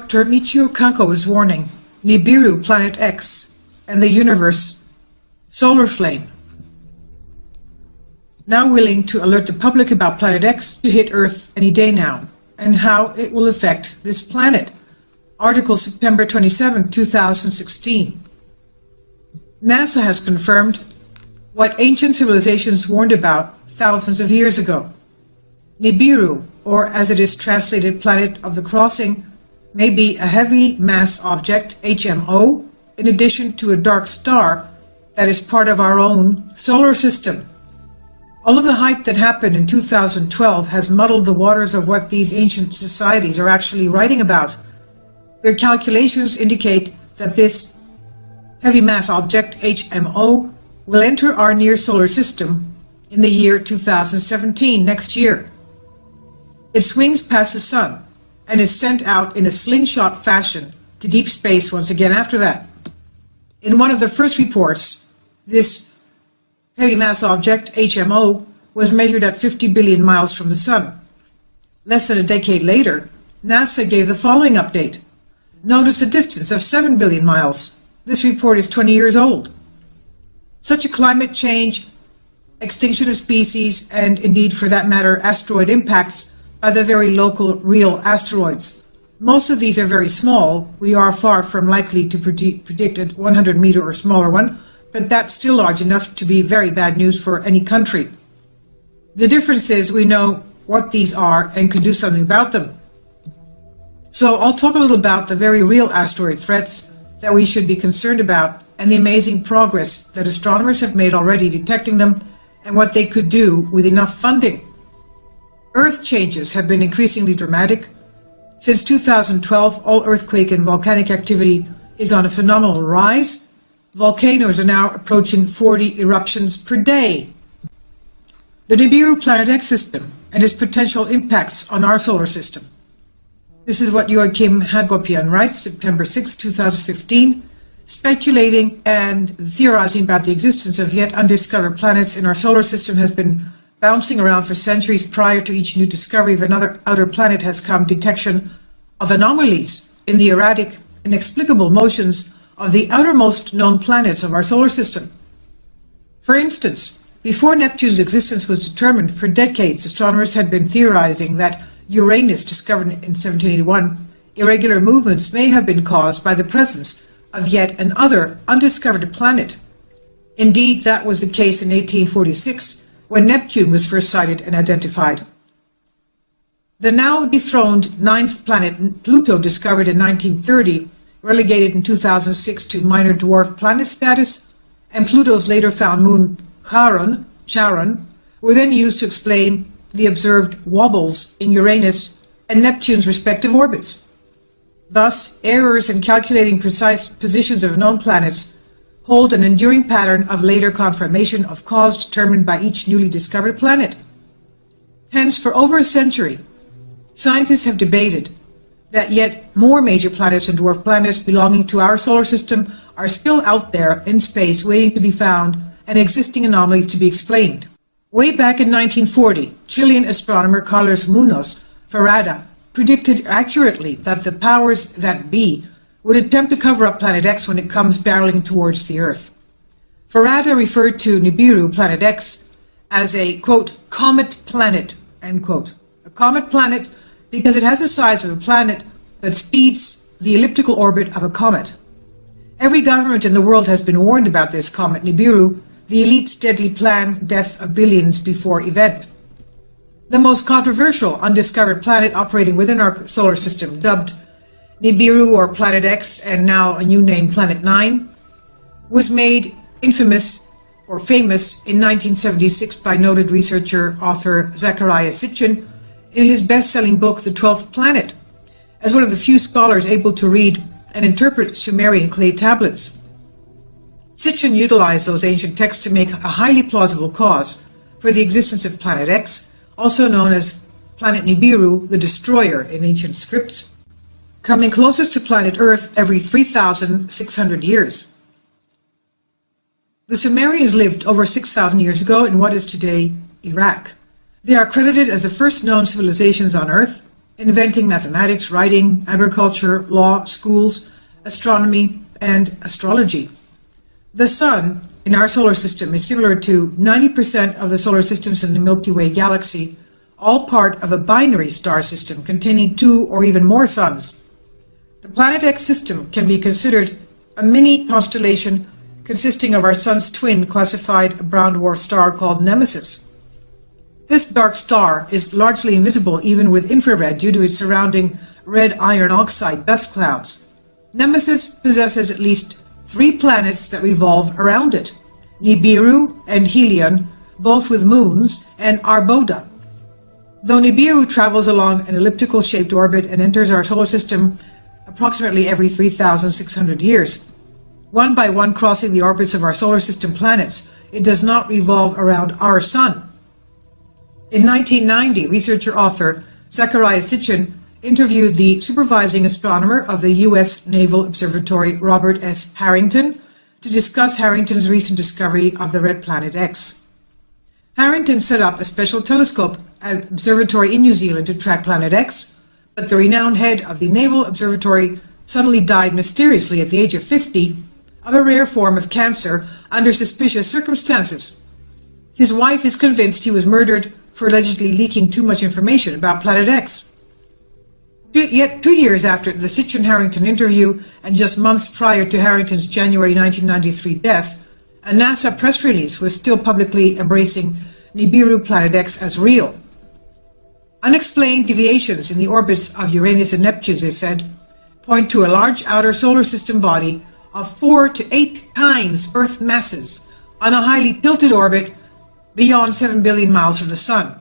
Dr. Michio Kaku is warning Nibiru, Planet X, and the universe solar flame, now willing to alert the public about Planet X to hit Earth any day now, and how it will affect this planet. Article September 27, 2016. NASA has confirmed what ancient civilizations warned about thousands of years ago. Nibiru, or as it is translated Planet of the Crossing, may be a heavy mass object, HMO, in addition to a dark star that is part of our own solar system. All of the hype that happened in 2012 has muddled the waters of what these ancient societies are actually writing about. Their calculations indicate that this heavy mass object, HMO, will enter our near solar system in the year 2017, next year. It swings past the sun and is sent out in a slingshot fashion to deep space once again after that. In one of the first reports, this heavy mass object, HMO, was measured at 50 billion miles from the sun. Less than a decade later, NASA gave the following update. Notice a distance of 7 billion miles. This report is 20 years old. Such a climate change, extinction of species, and indeed for that matter asteroid impacts by the very local real asteroids. Most of these are very small. We are far from likely to predict a 100-meter or smaller one, but that's still large enough to be very bad news for any country. The difference is we know what these are and can do something about them. So I'll talk a little about the very real asteroid threats that we should be concerned about and the amazing progress that astronomers have made already detecting them and what they could do with enough funding. Earth changes have been increasingly dramatic. Since 2012, all earthquake and volcanic activity is on a phenomenal rise. Volcanoes are now approaching 40 eruptions per day. The Nibiru Planet X system and its potential impacts on our solar system. This is what Joachim Hagopian writes, September 6, 2015, speculating and theorizing about the existence of yet undiscovered planets in our solar system has been bouncing around for centuries. Prior to each new discovery of another outer planet has come detection of anomalies in the erratic, inexplicable motions of the outermost known planets of our solar system. For instance, before Neptune's existence was determined, for decades astronomers had been theorizing that Uranus, discovered in 1781, irregular movements may have been caused by the presence of yet another undiscovered planet. Indeed, that was the case in 1846, when Neptune was first sighted and identified. The now dethroned ninth planet, Pluto, discovered in 1930, relegated in 2006 to minor dwarf planet status, and Pluto's later found moon, Charon, were then used to explain the observed wobbles in Uranus and Neptune's respective orbits. Thus, errors in calculating precise positions of known planets hold an enduring pattern of later confirmation of cause determined by each newly discovered planet. Hence, for over a century, scientists have debated that yet more major planets and dwarf planets belonging to our solar system are still out there in space waiting to be found and existing anomalies to be explained. Way back in 1940, Chilean astronomer Carlos Munoz Ferrada predicted accurately that the powers that be would attempt to cover up Planet X when it comes barreling towards the Earth. Ferrada referred to Nibiru, Planet X, as a, quote, comet planet, end quote. A comet planet because it has the size of a planet that speeds the elliptical orbit of a comet. Every government in the world has been warned about this comet Nibiru, the elite's deadly planned death of billions before event. The most controversial undiscovered planet operating within our solar system, dubbed Nibiru or Planet X, and now a new name, Planet 9, was made infamous or famous in 1976 by noted researcher author Zecharia Sitchin in his best-selling book, The 12th Planet, as one of the few scholars able to read and interpret Sumerian clay tablets. Sitchin utilized those ancient texts to make a highly plausible cause for the existence of Planet X, also known as Planet Nibiru, the Destroyer in ancient scripts, coming closest to planet Earth every 3,600 years. The Sumerians lived over 6,000 years ago in what is today Iraq. They are credited as the first known civilizations on Earth, inventing mathematics, writing, agriculture, law, schools, astronomy, and astrology. The Sun in our solar system is similar to 90% of the solar systems in the Milky Way galaxy, all part of a binary star system containing 2 or even more suns. The Planet X system can be considered a mini constellation consisting of our Sun's twin, classified a brown dwarf star called Nemesis. This dark star is largely invisible even with infrared due to its surrounding red iron oxide dust clouds. Nemesis possesses at least 3 planets that revolve around it: Nibiru and Helion, both with moons, and Arboda. Though Nibiru travels along an elliptical-shaped orbit and enters our solar system approximately every 3,600 years, one by one crossing the orbits of our solar system planets, it does not revolve around our Sun. In 1990, researcher-author Zecharia Sitchin interviewed the supervising astronomer of the U.S. Naval Observatory, Robert S. Harrington, to discuss Harrington's recent discovery of the red planet X. Harrington set up a special telescope at an observatory in New Zealand to track Planet X, but the renowned head of the Naval Observatory suddenly died mysteriously at the age of 50 of a rare form of cancer under suspicious circumstances. His wife is convinced he was murdered for allegedly leaking too much information about Planet X. Yet 2 years after the Sitchin-Harrington interview and just months prior to Harrington's January 1993 death, a NASA press release was still publicly embracing Nibiru Planet X as real. Unexplained deviations in the orbits of Uranus and Neptune, they said, point to a large outer solar system body of 4 to 8 times Earth masses on a highly tilted orbit beyond 7 billion miles from the Sun.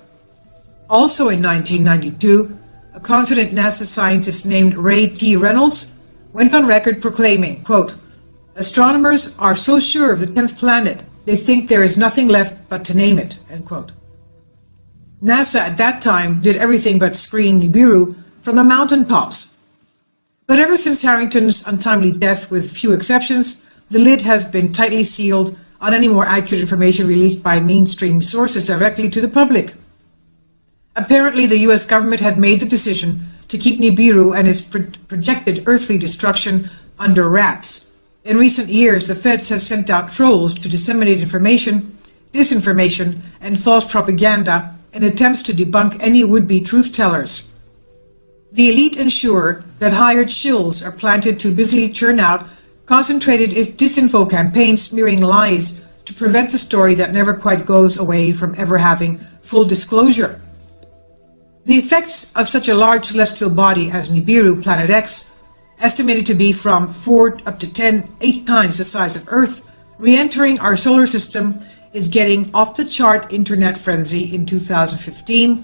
Also in 1992, a confident NASA scientist named Ray T. Reynolds went on record proclaiming, quote, "Astronomers are so sure of the 10th planet, they think there is nothing left but to name it," end quote. NASA at that time did everything but screen Nibiru from the mountaintops. But ever since Harrington's untimely death, with few exceptions, the lid has been tightly sealed on any more accurate information released by mainstream sources directly to the public. Apparently, the U.S. government had made the decision to keep Nibiru and its projected earthly destruction under wraps. In recent years, the feds have sent out trolls to disseminate information, disinformation, and false propaganda in attempts to debunk any would-be truth-tellers. The elite ensure that hired shills are planted to busily churn out concentrated disinfo campaigns smearing lies to prevent the story that never quite goes away from ever having full disclosure. The effects of such a large celestial body as Nibiru Planet X, estimated to be from 4 up to 8 times the size of Earth, re-entering our solar system, is getting off-the-chart internet frenzy in 2015,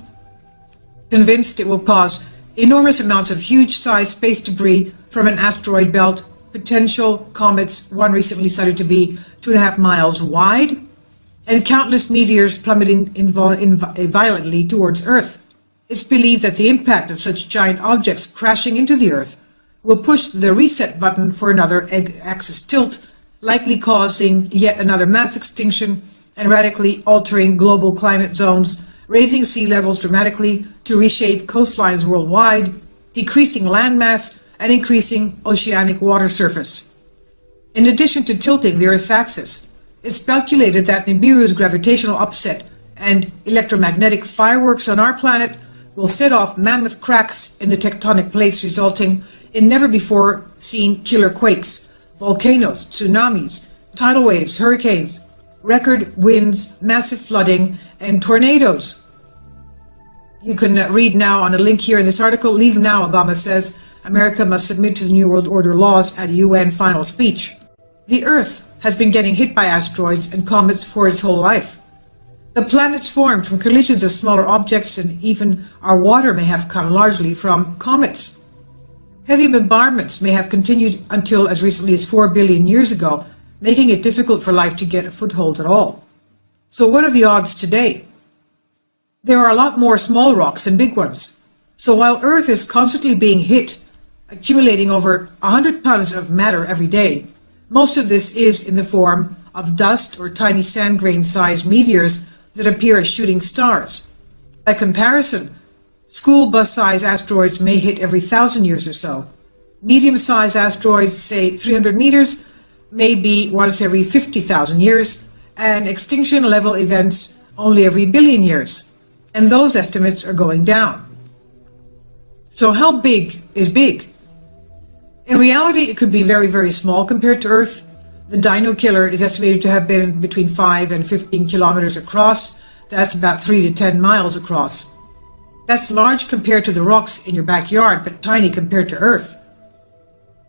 convinced it will cause enormous amounts of huge-sized space debris from an asteroid belt, potential comets, one recently cited to be 2.5 miles wide, and countless meteors plummeting violently towards Earth. It's believed that the impact of such giant objects crashing into the Earth will push the reset button for another axis tilt, likely causing yet another mass extinction and radically altering global climate zones, raising sea levels dramatically to reshape coastlines worldwide, decreasing landmass, and increasing oceanic water surface. In addition to tilting the Earth's axis, it's speculated that Nibiru's gravitational upset and electromagnetic fireworks on our planet will set off mammoth cracks in the tectonic plates, resulting in never-before-seen killer quakes, volcanoes, tsunamis, tidal waves, hurricanes, record winds, massive flooding, and tornadoes. You can read now on a link here in this article, "Leave Now," Obama says, America must submit to the New World Order laws at UN final speech. The Earth has been getting hit by asteroids and comets for its whole life. The planets formed from collisions of smaller objects, and even our water may have come largely from comets. Heavy bombardments may have continued until as recently as 4 billion years ago, making it difficult for life to get a foothold at all. So what are the odds today? There are a lot more small rocks than big ones. So while Earth is constantly being hit, accumulating over 100 tons of matter every day, most of this is in the form of dust or tiny sand grain-sized meteors that appear as shooting stars. By comparison, School bus-sized asteroids may hit every 1,000 years or so. Medium-sized asteroids, say 300 meters, may be once every 50,000 years, and extinction-level events only every billion years. And those estimates are going down. So how big is big? In reality, it could be very, very small compared to Earth. The Dino Killer is estimated to have been between 5 and 15 kilometers across. That's about 3 to 10 miles across. That's large compared to the rocks in your backyard, but tiny compared to Earth.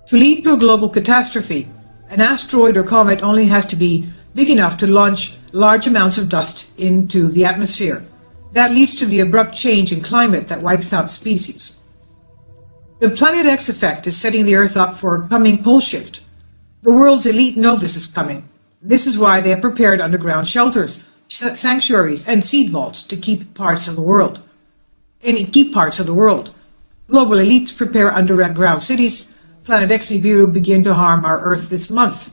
To lead to a global catastrophe, an asteroid or comet only has to be big enough to launch large amounts of dust into the atmosphere. That leads to the abrupt change in climate that wipes out species. The Planet X effect is setting the Earth up for a coming pole shift. The world's elite know this is coming. This is why they have prepared underground shelters, sanctuaries, and seed vaults to keep parts of the world. Global elites prepare underground cities. Planet X Nibiru begin to harm our Earth this month.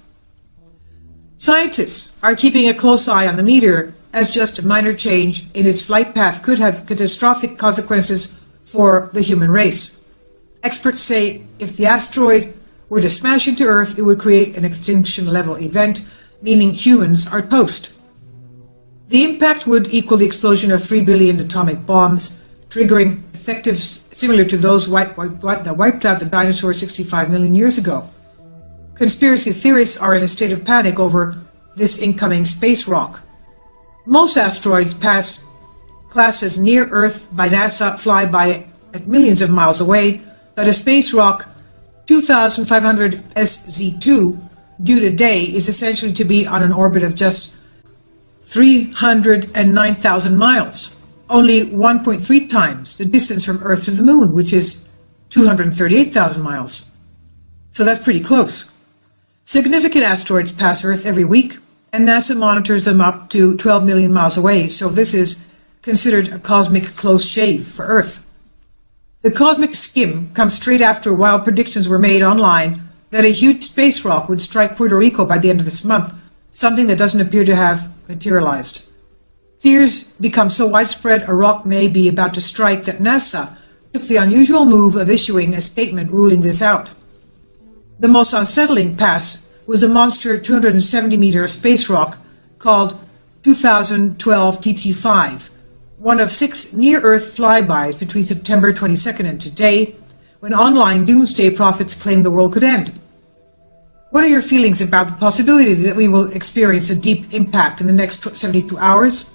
Scientists are keeping a close eye on the meteor, as just a minor change in its flight path could have catastrophic consequences for the human race. Experts say if the asteroid were to smash into Earth, it would create an extinction-level event, meaning humans are toast. The impact would equal the explosion of 3 billion atomic bombs, triggering effects similar to those that wiped out the dinosaurs 65 million years ago. Conspiracy theorists are in a state of panic over this incoming space rock. Most asteroids pass class as near Earth by NASA, fly by at millions of miles away, but a space rock 2500 SZ2 due today is essentially to be on an orbit of just 309,000 miles, only 1.3 times the distance from Earth to the Moon, which is 238,000 miles. So that's pretty close. Significant asteroids pass Earth every week, and NASA monitors them up to 12 million miles away, so this is considered a cosmic close shave for Earth. The cosmic skim comes straight after wild predictions were made online that a huge space rock would strike Puerto Rico by the end of this month, something that doesn't appear to have materialized. Fears become so widespread a rock may be about to strike that NASA took the unusual move of issuing a statement ruling this out. The most unsettling pass was a monster 270-meter space rock called 2012 TT5, one of 6 near-Earth flybys between September 22nd and today, when online doomsday prophets claimed the world could end. What are your feelings about the possibility that we will experience a deep impact in the next 72 hours?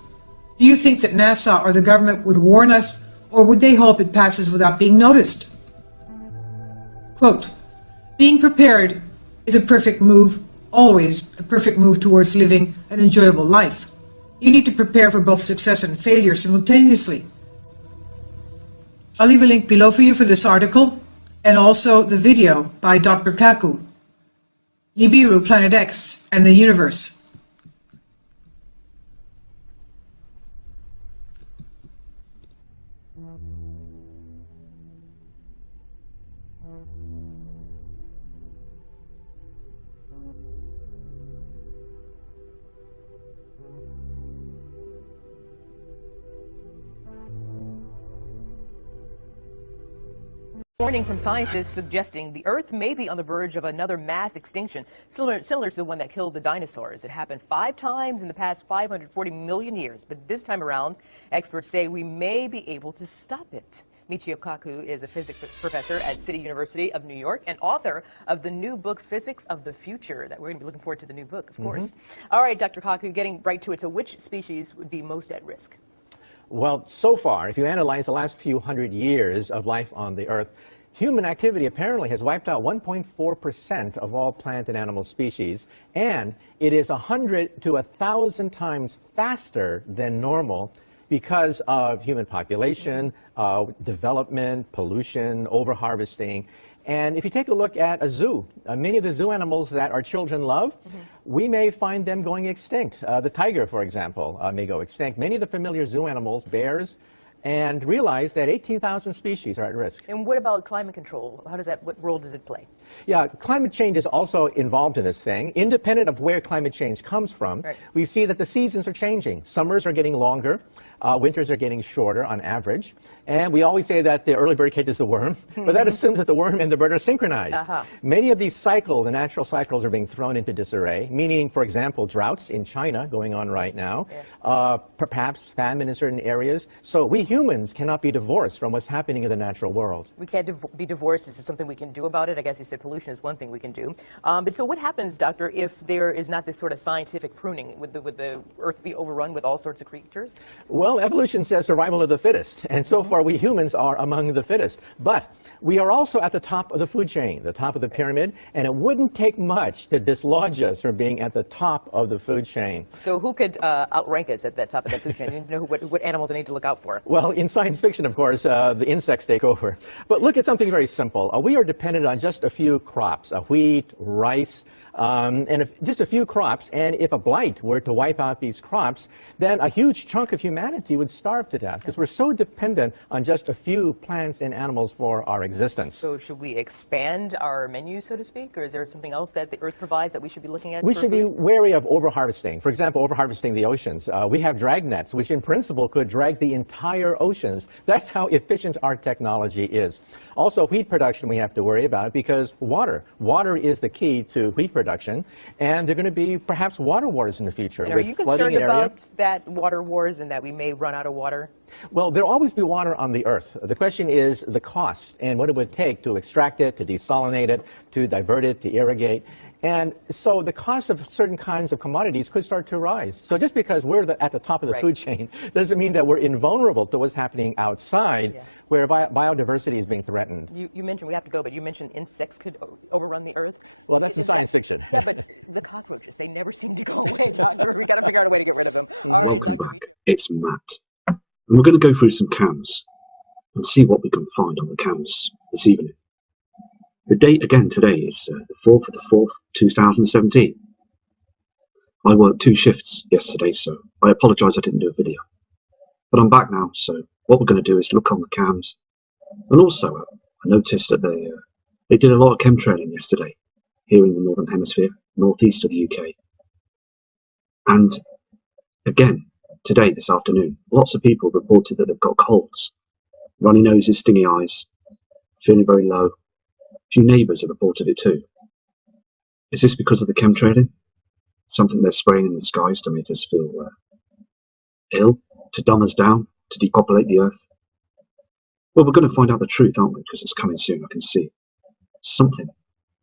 Do you think that NASA or the government would warn us, or would they hope it passes without being noticed? Quote, being prepared is a perfect move, always a perfect move towards living an enjoyable life. You need to prepare for both success and failure simultaneously. I'll leave a link below for you for this article, and also the video by Dr. Kaku, Nibiru, Planet X, and the Universe. Warning from scientists suggesting the Earth may be on the verge of another mass extinction, similar to the one that killed the dinosaurs. It happened 5 times in the past 540 million years, but this time around, experts say we may be able to stop it. Michio Kaku is a physics professor at City University of New York and author of the new book, Physics of the Future, that we're going to be looking forward to the new book, of course. All right, Dr. Kaku, getting right to it. So which species would be most at risk? Well, so far, if you analyze the last few hundred years of life on the Earth, human activity apparently has wiped out 1.4% of all plant and animal species, and it is 100 to 1,000 times faster than normal because of human population, development, pollution, overharvesting. And if you take a look at a zoo, many of the zoo animals that our children love, we may find them going extinct. The tiger, for example, may go extinct. Many of the familiar zoo animals, bears, and realize that 18,000 species are at risk. And what about climate control? How does that, what role does it play? Yeah, climate change is also involved in this thing. Independent of where climate change comes from, Right. we see that the seasons are changing. Summers are getting longer, winters are getting shorter on average. And we always say that the early bird catches the worm, but that assumes that the worm and the bird are synchronized. Uh-huh. Many of these cycles, the natural cycles, are being thrown into disarray, meaning, for example, droughts in China going on right now, perhaps famine in certain areas. So we humans cannot be divorced from what's happening in the natural world. We can't be divorced. Is there something we can do about it? I guess you said pollution is one thing we can do. But so what happens, Doctor, if there is not this sort of scientific pruning? Would the Earth be overrun with all sorts of creatures? Well, evolution says survival of the fittest, and so far we humans are among the fittest. But we are also at the top of the food chain, the top of the pyramid, and it wouldn't take much to dislodge us from being at the top of the food chain. So who could outrank us at that top of the food chain? You know what animals I need to look out for? Well, in science fiction, of course, the insects take over. But look at something very simple. We are dependent on just a few crops, wheat, rice, and just a few crops. And if a blight were to wipe out these crops, then a huge chunk of humanity would starve to death because we're so dependent on just a few plants and animals for our existence. So should we expand our menu, so to speak, or is there something else that the Earth provides that we should be looking at? We should be wary of overharvesting. For example, overharvesting the oceans. We have drag nets, which in principle could drag the entire oceans. That's how efficient our technology is. Also, wheat production we have to worry about because water is the key to wheat production, and there are going to be perhaps water wars in the future. And are you concerned about that water wars and that we may run out of water? Well, there'll always be water on the Earth. The question is the cost and what it would take to extract it, to desalinate it, to divert it, to irrigate. And so the cost of certain kinds of commodities could start to rise. So just because we're at the top of the food chain doesn't mean that we're invulnerable to what's happening outside where biodiversity is being threatened. You mentioned, we have to go, but you mentioned insects could overrun the Earth. Well, that's in science fiction. Yeah, but the cockroaches, they never seem to go away, Doctor. We got to figure out a way to get rid of them. All right, Dr. Michio. It's Matt. And we're going to go through some cams and see what we can find on the cams this evening. The date again today is the 4th of the 4th, 2017. I worked 2 shifts yesterday, so I apologise I didn't do a video. But I'm back now, so what we're going to do is look on the cams. And also, I noticed that they did a lot of chemtrailing yesterday here in the Northern Hemisphere, northeast of the UK. And again, today, this afternoon, lots of people reported that they've got colds, runny noses, stingy eyes, feeling very low. A few neighbours have reported it too. Is this because of the chemtrailing? Something they're spraying in the skies to make us feel ill, to dumb us down, to depopulate the earth? Well, we're going to find out the truth, aren't we? Because it's coming soon, I can see. Something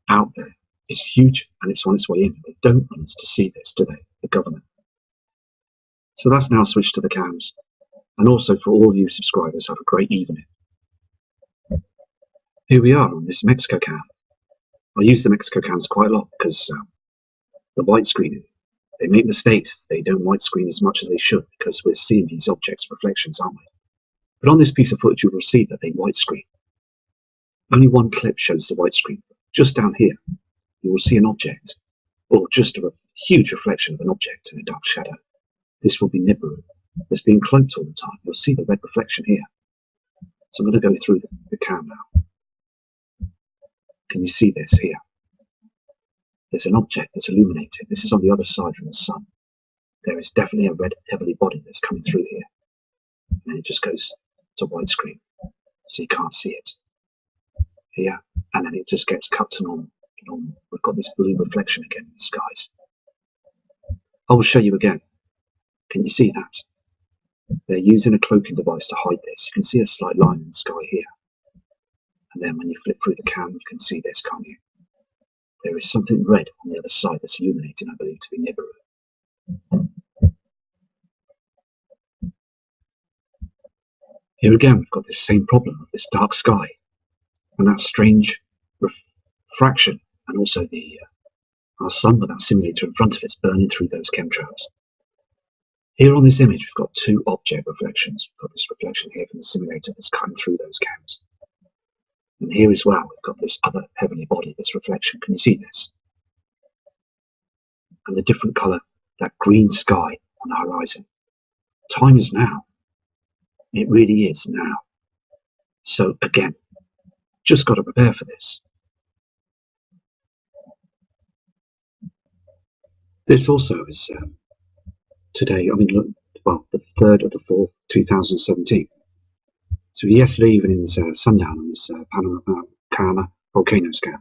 out there is huge and it's on its way in. They don't want us to see this, do they? The government. So that's now switched to the cams. And also for all you subscribers, have a great evening. Here we are on this Mexico cam. I use the Mexico cams quite a lot because the white screening, they make mistakes. They don't white screen as much as they should because we're seeing these objects' reflections, aren't we? But on this piece of footage, you will see that they white screen. Only one clip shows the white screen. Just down here, you will see an object, or just a huge reflection of an object in a dark shadow. This will be Nibiru. It's being cloaked all the time. You'll see the red reflection here. So I'm going to go through the cam now. Can you see this here? There's an object that's illuminated. This is on the other side from the sun. There is definitely a red heavily body that's coming through here. And then it just goes to widescreen, so you can't see it. Here, and then it just gets cut to normal. We've got this blue reflection again in the skies. I will show you again. Can you see that? They're using a cloaking device to hide this. You can see a slight line in the sky here. And then when you flip through the cam, you can see this, can't you? There is something red on the other side that's illuminating, I believe, to be Nibiru. Here again, we've got this same problem of this dark sky and that strange refraction, and also our sun with that simulator in front of it's burning through those chemtrails. Here on this image, we've got 2 object reflections. We've got this reflection here from the simulator that's cutting through those cams. And here as well, we've got this other heavenly body, this reflection. Can you see this? And the different colour, that green sky on the horizon. Time is now. It really is now. So again, just got to prepare for this. This also is today, I mean, look, well, the 3rd of the 4th, 2017. So yesterday evening's sundown on this Panorama volcano scan.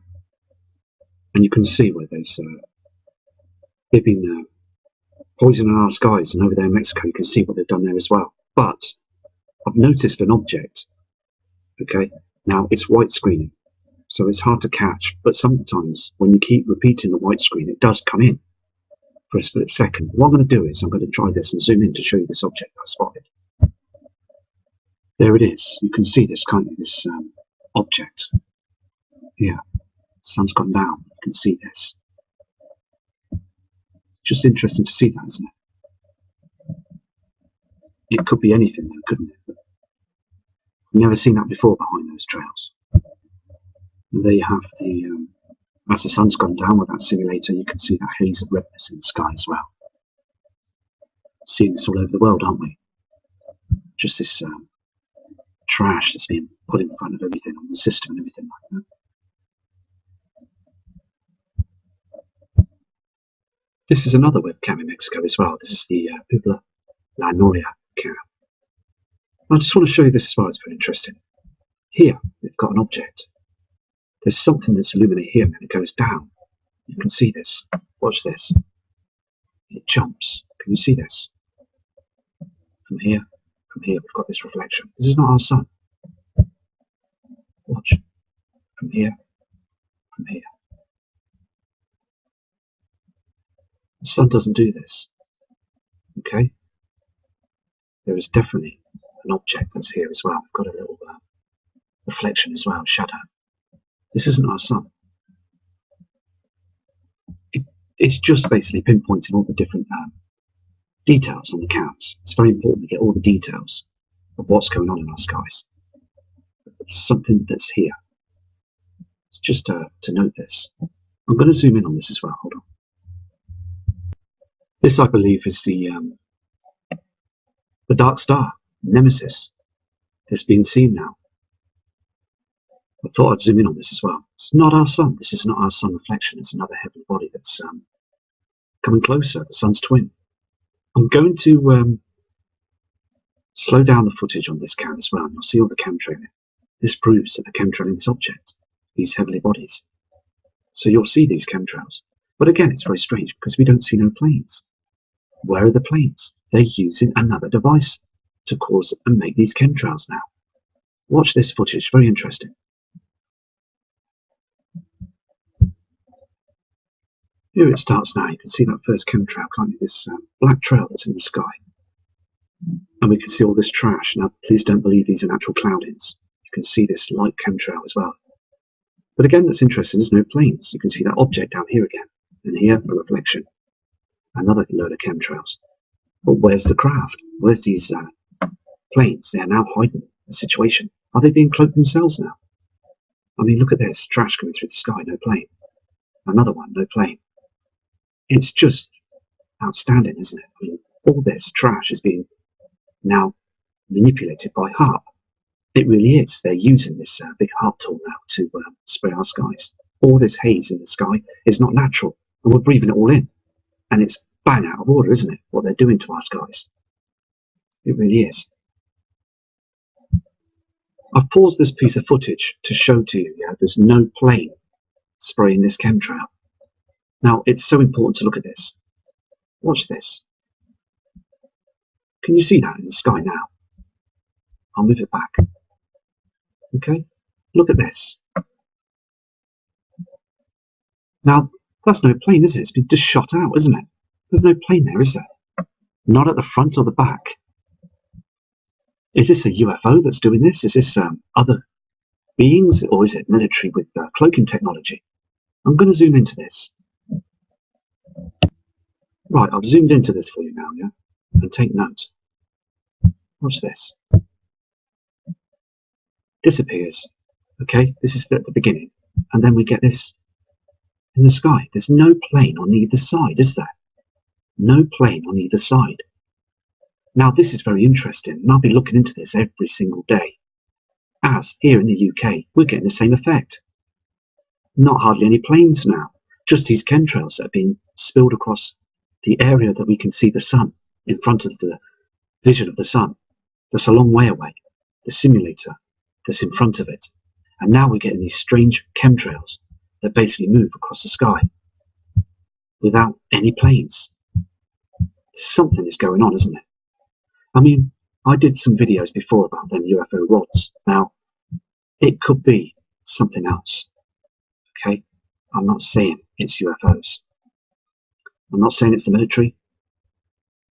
And you can see where they've been poisoning our skies, and over there in Mexico you can see what they've done there as well. But I've noticed an object, okay, now it's white screening, so it's hard to catch, but sometimes when you keep repeating the white screen it does come in for a split second. What I'm going to do is I'm going to try this and zoom in to show you this object I spotted. There it is. You can see this, can't you, this object here. Sun's gone down, you can see this. Just interesting to see that, isn't it? It could be anything though, couldn't it? But I've never seen that before behind those trails. And there you have the, as the sun's gone down with that simulator, you can see that haze of redness in the sky as well. Seeing this all over the world, aren't we? Just this trash that's being put in front of everything on the system and everything like that. This is another webcam in Mexico as well. This is the Puebla La Noria cam. I just want to show you this as well. It's very interesting. Here, we've got an object. There's something that's illuminated here, and then it goes down. You can see this. Watch this. It jumps. Can you see this? From here, we've got this reflection. This is not our sun. Watch. From here, from here. The sun doesn't do this. Okay? There is definitely an object that's here as well. We've got a little reflection as well, shadow. This isn't our sun. It's just basically pinpointing all the different details on the cams. It's very important to get all the details of what's going on in our skies. It's something that's here. It's just to note this. I'm going to zoom in on this as well. Hold on. This, I believe, is the dark star, Nemesis. It's been seen now. I thought I'd zoom in on this as well. It's not our sun. This is not our sun reflection. It's another heavenly body that's coming closer, the sun's twin. I'm going to slow down the footage on this cam as well. You'll see all the chemtrailing. This proves that they're chemtrailing this object, these heavenly bodies. So you'll see these chemtrails. But again, it's very strange because we don't see no planes. Where are the planes? They're using another device to cause and make these chemtrails now. Watch this footage, very interesting. Here it starts now. You can see that first chemtrail, can't you? This black trail that's in the sky. And we can see all this trash. Now, please don't believe these are natural cloudings. You can see this light chemtrail as well. But again, that's interesting. There's no planes. You can see that object down here again. And here, a reflection. Another load of chemtrails. But where's the craft? Where's these planes? They are now hiding the situation. Are they being cloaked themselves now? I mean, look at this. Trash coming through the sky. No plane. Another one. No plane. It's just outstanding, isn't it? I mean, all this trash is being now manipulated by HARP. It really is. They're using this big HARP tool now to spray our skies. All this haze in the sky is not natural, and we're breathing it all in. And it's bang out of order, isn't it, what they're doing to our skies? It really is. I've paused this piece of footage to show to you, there's no plane spraying this chemtrail. Now, it's so important to look at this. Watch this. Can you see that in the sky now? I'll move it back. Okay? Look at this. Now, that's no plane, is it? It's been just shot out, isn't it? There's no plane there, is there? Not at the front or the back. Is this a UFO that's doing this? Is this other beings, or is it military with cloaking technology? I'm going to zoom into this. Right, I've zoomed into this for you now, yeah? And take note. Watch this. Disappears. Okay, this is at the beginning. And then we get this in the sky. There's no plane on either side, is there? No plane on either side. Now, this is very interesting, and I'll be looking into this every single day. As here in the UK, we're getting the same effect. Not hardly any planes now, just these chemtrails that are being spilled across the area that we can see the sun in front of the vision of the sun, that's a long way away, the simulator that's in front of it. And now we're getting these strange chemtrails that basically move across the sky without any planes. Something is going on, isn't it? I mean, I did some videos before about them UFO rods. Now, it could be something else. Okay? I'm not saying it's UFOs. I'm not saying it's the military.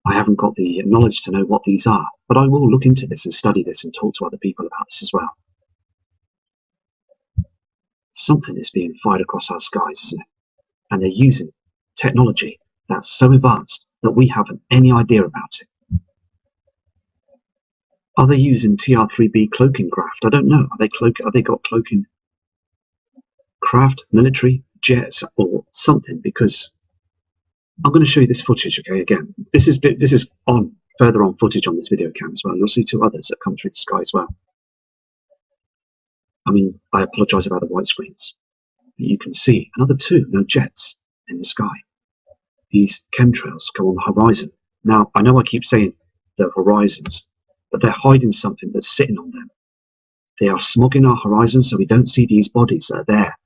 I haven't got the knowledge to know what these are, but I will look into this and study this and talk to other people about this as well. Something is being fired across our skies, isn't it? And they're using technology that's so advanced that we haven't any idea about it. Are they using TR-3B cloaking craft? I don't know. Are they got cloaking craft, military jets, or something? Because I'm going to show you this footage. Okay, again, this is on further on footage on this video cam as well. You'll see two others that come through the sky as well. I mean, I apologise about the white screens. But you can see another two, jets in the sky. These chemtrails go on the horizon. Now, I know I keep saying the horizons, but they're hiding something that's sitting on them. They are smogging our horizon so we don't see these bodies that are there.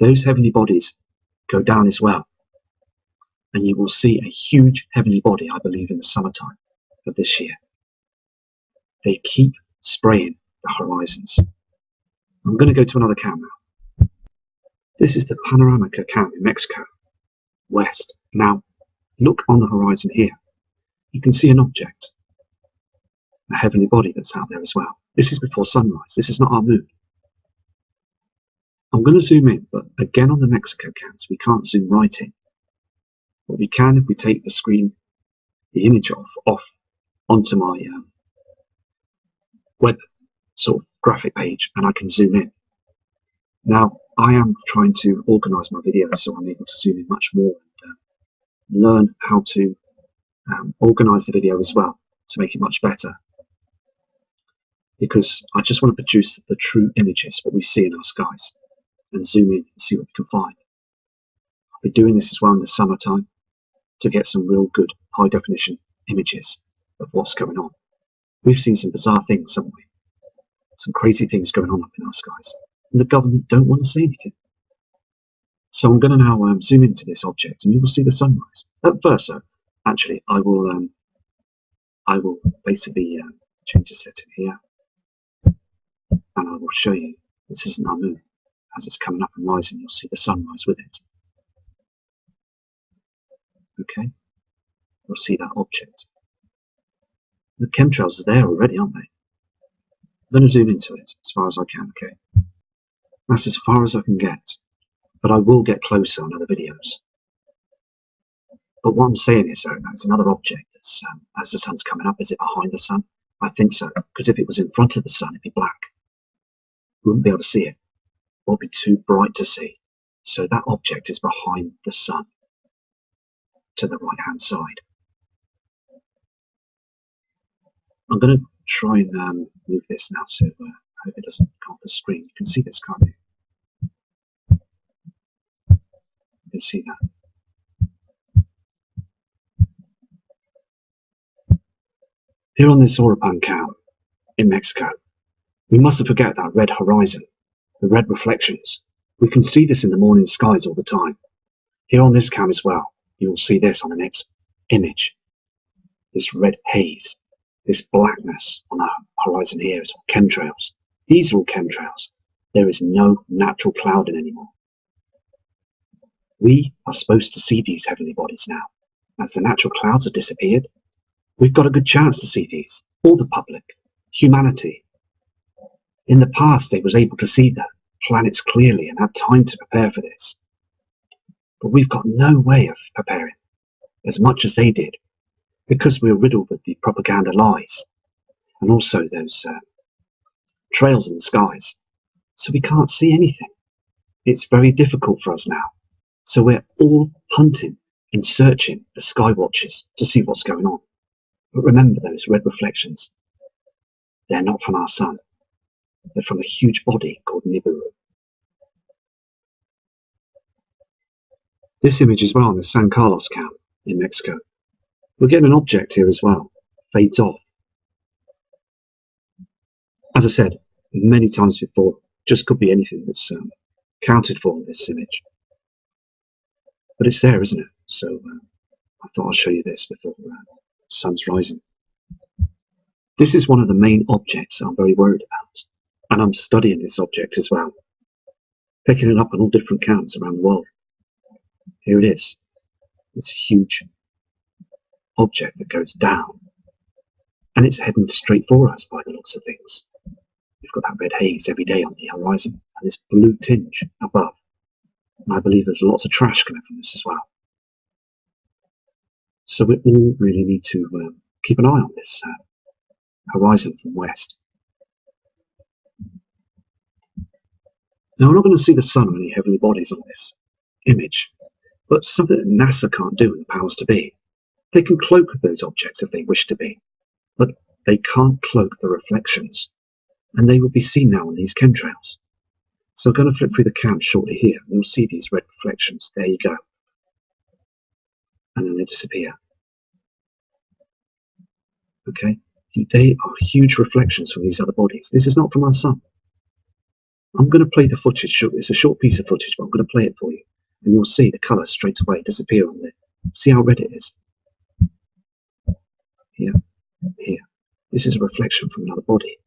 Those heavenly bodies go down as well. And you will see a huge heavenly body, I believe, in the summertime of this year. They keep spraying the horizons. I'm going to go to another cam now. This is the panoramic cam in Mexico, west. Now, look on the horizon here. You can see an object, a heavenly body that's out there as well. This is before sunrise. This is not our moon. I'm going to zoom in, but again on the Mexico cams, we can't zoom right in. But we can if we take the screen, the image off onto my web sort of graphic page, and I can zoom in. Now, I am trying to organise my videos so I'm able to zoom in much more and learn how to organise the video as well to make it much better. Because I just want to produce the true images, what we see in our skies, and zoom in and see what we can find. I'll be doing this as well in the summertime to get some real good high definition images of what's going on. We've seen some bizarre things, haven't we? Some crazy things going on up in our skies. And the government don't want to say anything. So I'm going to now zoom into this object and you will see the sunrise. At first, though, actually, I will basically change the setting here. And I will show you, this isn't our moon. As it's coming up and rising, you'll see the sunrise with it. Okay? You'll see that object. The chemtrails are there already, aren't they? I'm going to zoom into it as far as I can, okay? That's as far as I can get. But I will get closer on other videos. But what I'm saying is, that's another object that's, as the sun's coming up, is it behind the sun? I think so, because if it was in front of the sun, it'd be black. We wouldn't be able to see it. It would be too bright to see. So that object is behind the sun, to the right-hand side. I'm going to try and move this now, so I hope it doesn't come off the screen. You can see this, can't you? You can see that. Here on this Orapan cow in Mexico, we mustn't forget that red horizon, the red reflections. We can see this in the morning skies all the time. Here on this cam as well, you will see this on the next image. This red haze, this blackness on our horizon here is all chemtrails. These are all chemtrails. There is no natural clouding anymore. We are supposed to see these heavenly bodies now. As the natural clouds have disappeared, we've got a good chance to see these. All the public, humanity. In the past, they was able to see the planets clearly and had time to prepare for this. But we've got no way of preparing as much as they did, because we're riddled with the propaganda lies and also those trails in the skies. So we can't see anything. It's very difficult for us now. So we're all hunting and searching the sky watchers to see what's going on. But remember those red reflections. They're not from our sun. They're from a huge body called Nibiru. This image as well on the San Carlos cam in Mexico. We're getting an object here as well. Fades off. As I said many times before, just could be anything that's counted for in this image. But it's there, isn't it? So I thought I'll show you this before the sun's rising. This is one of the main objects I'm very worried about. And I'm studying this object as well. Picking it up on all different counts around the world. Here it is. This huge object that goes down. And it's heading straight for us by the looks of things. We've got that red haze every day on the horizon. And this blue tinge above. And I believe there's lots of trash coming from this as well. So we all really need to keep an eye on this horizon from west. Now, we're not going to see the sun or any heavenly bodies on this image, but something that NASA can't do in the powers to be. They can cloak those objects if they wish to be, but they can't cloak the reflections, and they will be seen now on these chemtrails. So I'm going to flip through the cam shortly here, and you'll see these red reflections. There you go. And then they disappear. Okay? They are huge reflections from these other bodies. This is not from our sun. I'm going to play the footage. It's a short piece of footage, but I'm going to play it for you. And you'll see the colour straight away disappear on there. See how red it is? Here. Here. This is a reflection from another body.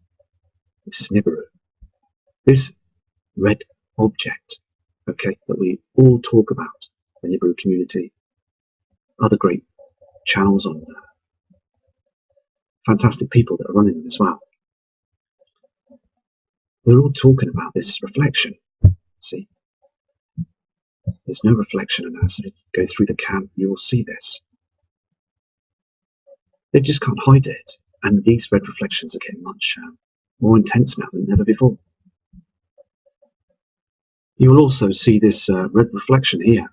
This is Nibiru. This red object, okay, that we all talk about, the Nibiru community, other great channels on there, fantastic people that are running them as well. We're all talking about this reflection. See? There's no reflection, and as we go through the cam, you will see this. They just can't hide it, and these red reflections are getting much more intense now than ever before. You will also see this red reflection here.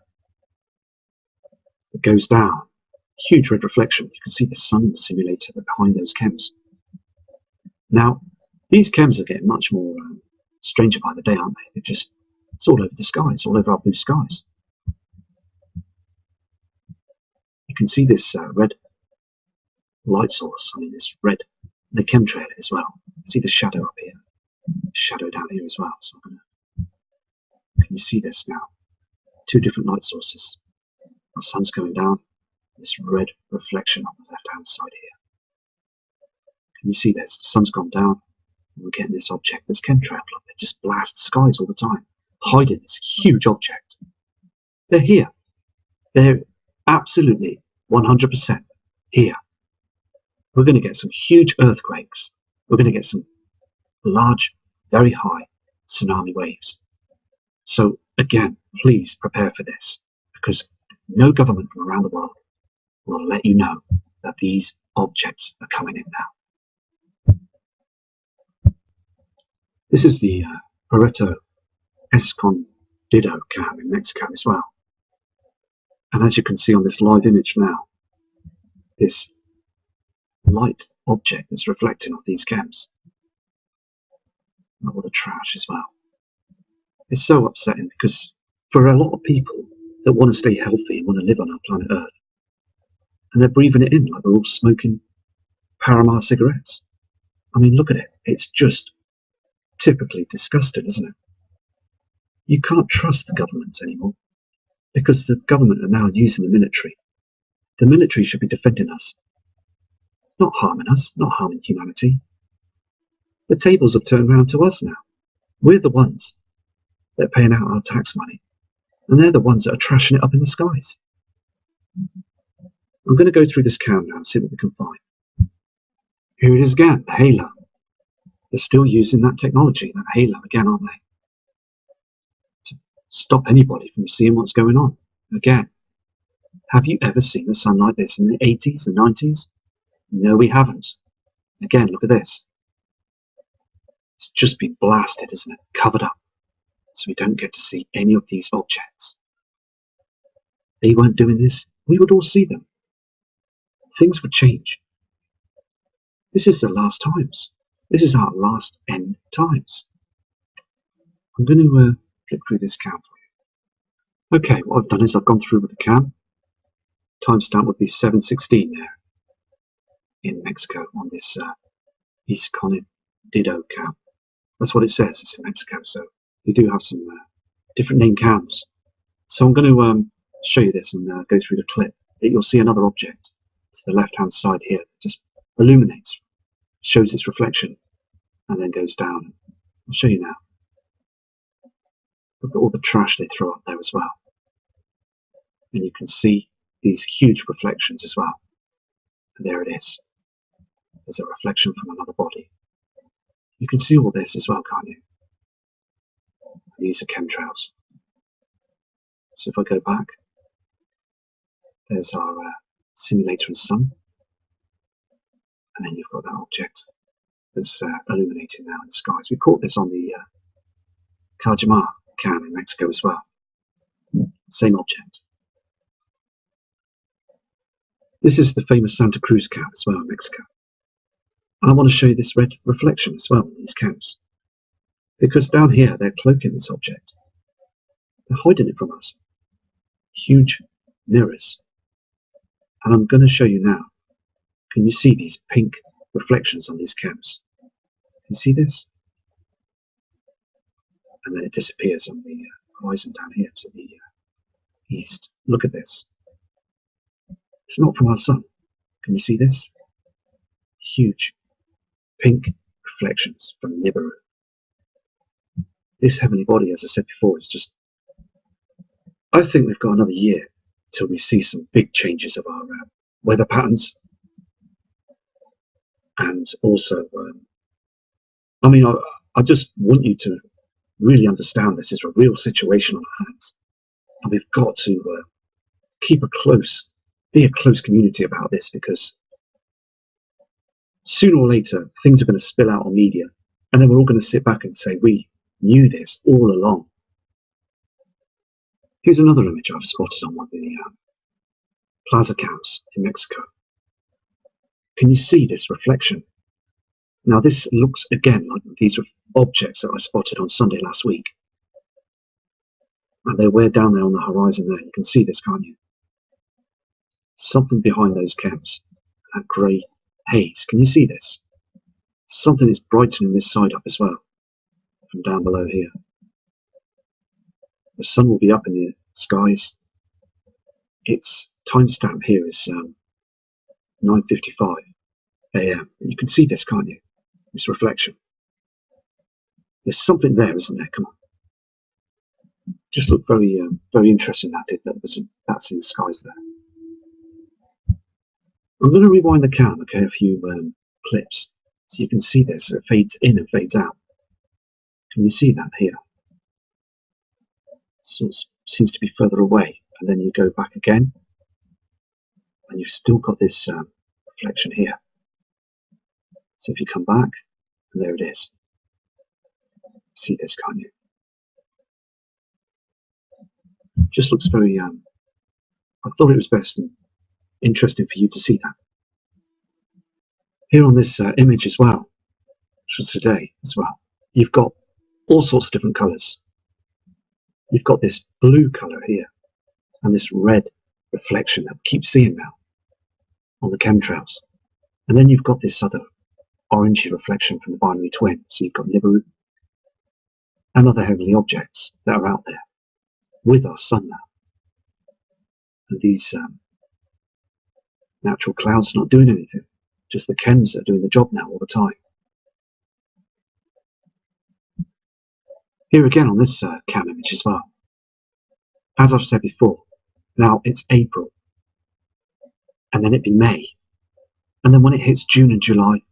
It goes down. Huge red reflection. You can see the sun simulator behind those chems. Now, these chems are getting much more stranger by the day, aren't they? It's all over the sky. It's all over our blue skies. You can see this red light source. I mean, this red, the chemtrail as well. See the shadow up here, shadow down here as well. So I'm gonna. Can you see this now? Two different light sources. The sun's going down. This red reflection on the left-hand side here. Can you see this? The sun's gone down. And we're getting this object, this chemtrail, like they just blast the skies all the time, hiding this huge object. They're here. They're absolutely 100% here. We're going to get some huge earthquakes. We're going to get some large, very high tsunami waves. So again, please prepare for this, because no government from around the world will let you know that these objects are coming in now. This is the Puerto Escondido cam in Mexico as well. And as you can see on this live image now, this light object that's reflecting off these cams. And all the trash as well. It's so upsetting because for a lot of people that want to stay healthy and want to live on our planet Earth, and they're breathing it in like we're all smoking Paramar cigarettes. I mean, look at it. It's just typically disgusting, isn't it? You can't trust the governments anymore because the government are now using the military. The military should be defending us, not harming us, not harming humanity. The tables have turned around to us now. We're the ones that are paying out our tax money, and they're the ones that are trashing it up in the skies. I'm going to go through this cam now and see what we can find. Here it is again, the halo. They're still using that technology, that halo again, aren't they? To stop anybody from seeing what's going on. Again, have you ever seen the sun like this in the 80s and 90s? No, we haven't. Again, look at this. It's just been blasted, isn't it? Covered up. So we don't get to see any of these objects. They weren't doing this, we would all see them. Things would change. This is the last times. This is our last end times. I'm going to flip through this cam for you. Okay, what I've done is I've gone through with the cam. timestamp would be 7:16 there in Mexico on this East Conedido cam. That's what it says. It's in Mexico, so we do have some different name cams. So I'm going to show you this and go through the clip. You'll see another object to the left-hand side here. Just illuminates, shows its reflection, and then goes down. I'll show you now. Look at all the trash they throw up there as well. And you can see these huge reflections as well. And there it is. There's a reflection from another body. You can see all this as well, can't you? These are chemtrails. So if I go back, there's our simulator and sun. And then you've got that object that's illuminating now in the skies. We caught this on the Cajamar cam in Mexico as well. Same object. This is the famous Santa Cruz cam as well in Mexico. And I want to show you this red reflection as well in these cams. Because down here they're cloaking this object. They're hiding it from us. Huge mirrors. And I'm going to show you now. Can you see these pink reflections on these cams? Can you see this? And then it disappears on the horizon down here to the east. Look at this. It's not from our sun. Can you see this? Huge pink reflections from Nibiru. This heavenly body, as I said before, is just... I think we've got another year till we see some big changes of our weather patterns. And also, I just want you to really understand this is a real situation on our hands. And we've got to be a close community about this, because sooner or later things are going to spill out on media, and then we're all going to sit back and say, we knew this all along. Here's another image I've spotted on one of the plaza cams in Mexico. Can you see this reflection? Now this looks again like these objects that I spotted on Sunday last week. And they're way down there on the horizon there. You can see this, can't you? Something behind those cams, that grey haze. Can you see this? Something is brightening this side up as well, from down below here. The sun will be up in the skies. Its timestamp here is 9:55 AM. You can see this, can't you? This reflection. There's something there, isn't there? Come on. Just looked very, very interesting. That's in the skies there. I'm going to rewind the cam, okay, a few clips, so you can see this. It fades in and fades out. Can you see that here? So it seems to be further away, and then you go back again, and you've still got this reflection here. So if you come back, and there it is. See this, can't you? Just looks very, I thought it was best and interesting for you to see that. Here on this image as well, which was today as well, you've got all sorts of different colours. You've got this blue colour here, and this red reflection that we keep seeing now on the chemtrails. And then you've got this other orangey reflection from the binary twin. So you've got Nibiru and other heavenly objects that are out there with our sun now. And these natural clouds not doing anything, just the chems that are doing the job now all the time. Here again on this cam image as well. As I've said before, now it's April, and then it'd be May, and then when it hits June and July,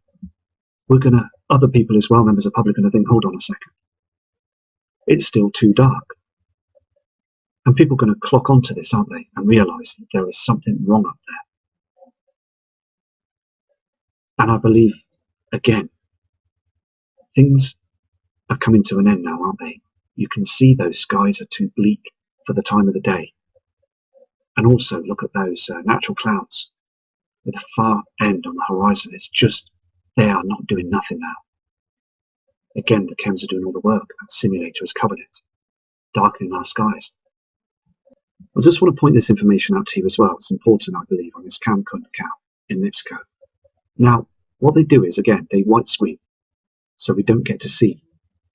other people as well, members of the public, are going to think, hold on a second, it's still too dark. And people are going to clock onto this, aren't they, and realise that there is something wrong up there. And I believe, again, things are coming to an end now, aren't they? You can see those skies are too bleak for the time of the day. And also look at those natural clouds with the far end on the horizon. It's just, they are not doing nothing now. Again, the chems are doing all the work. That simulator has covered it, darkening our skies. I just want to point this information out to you as well. It's important, I believe, on this Cancun account in Mexico. Now, what they do is, again, they white screen, so we don't get to see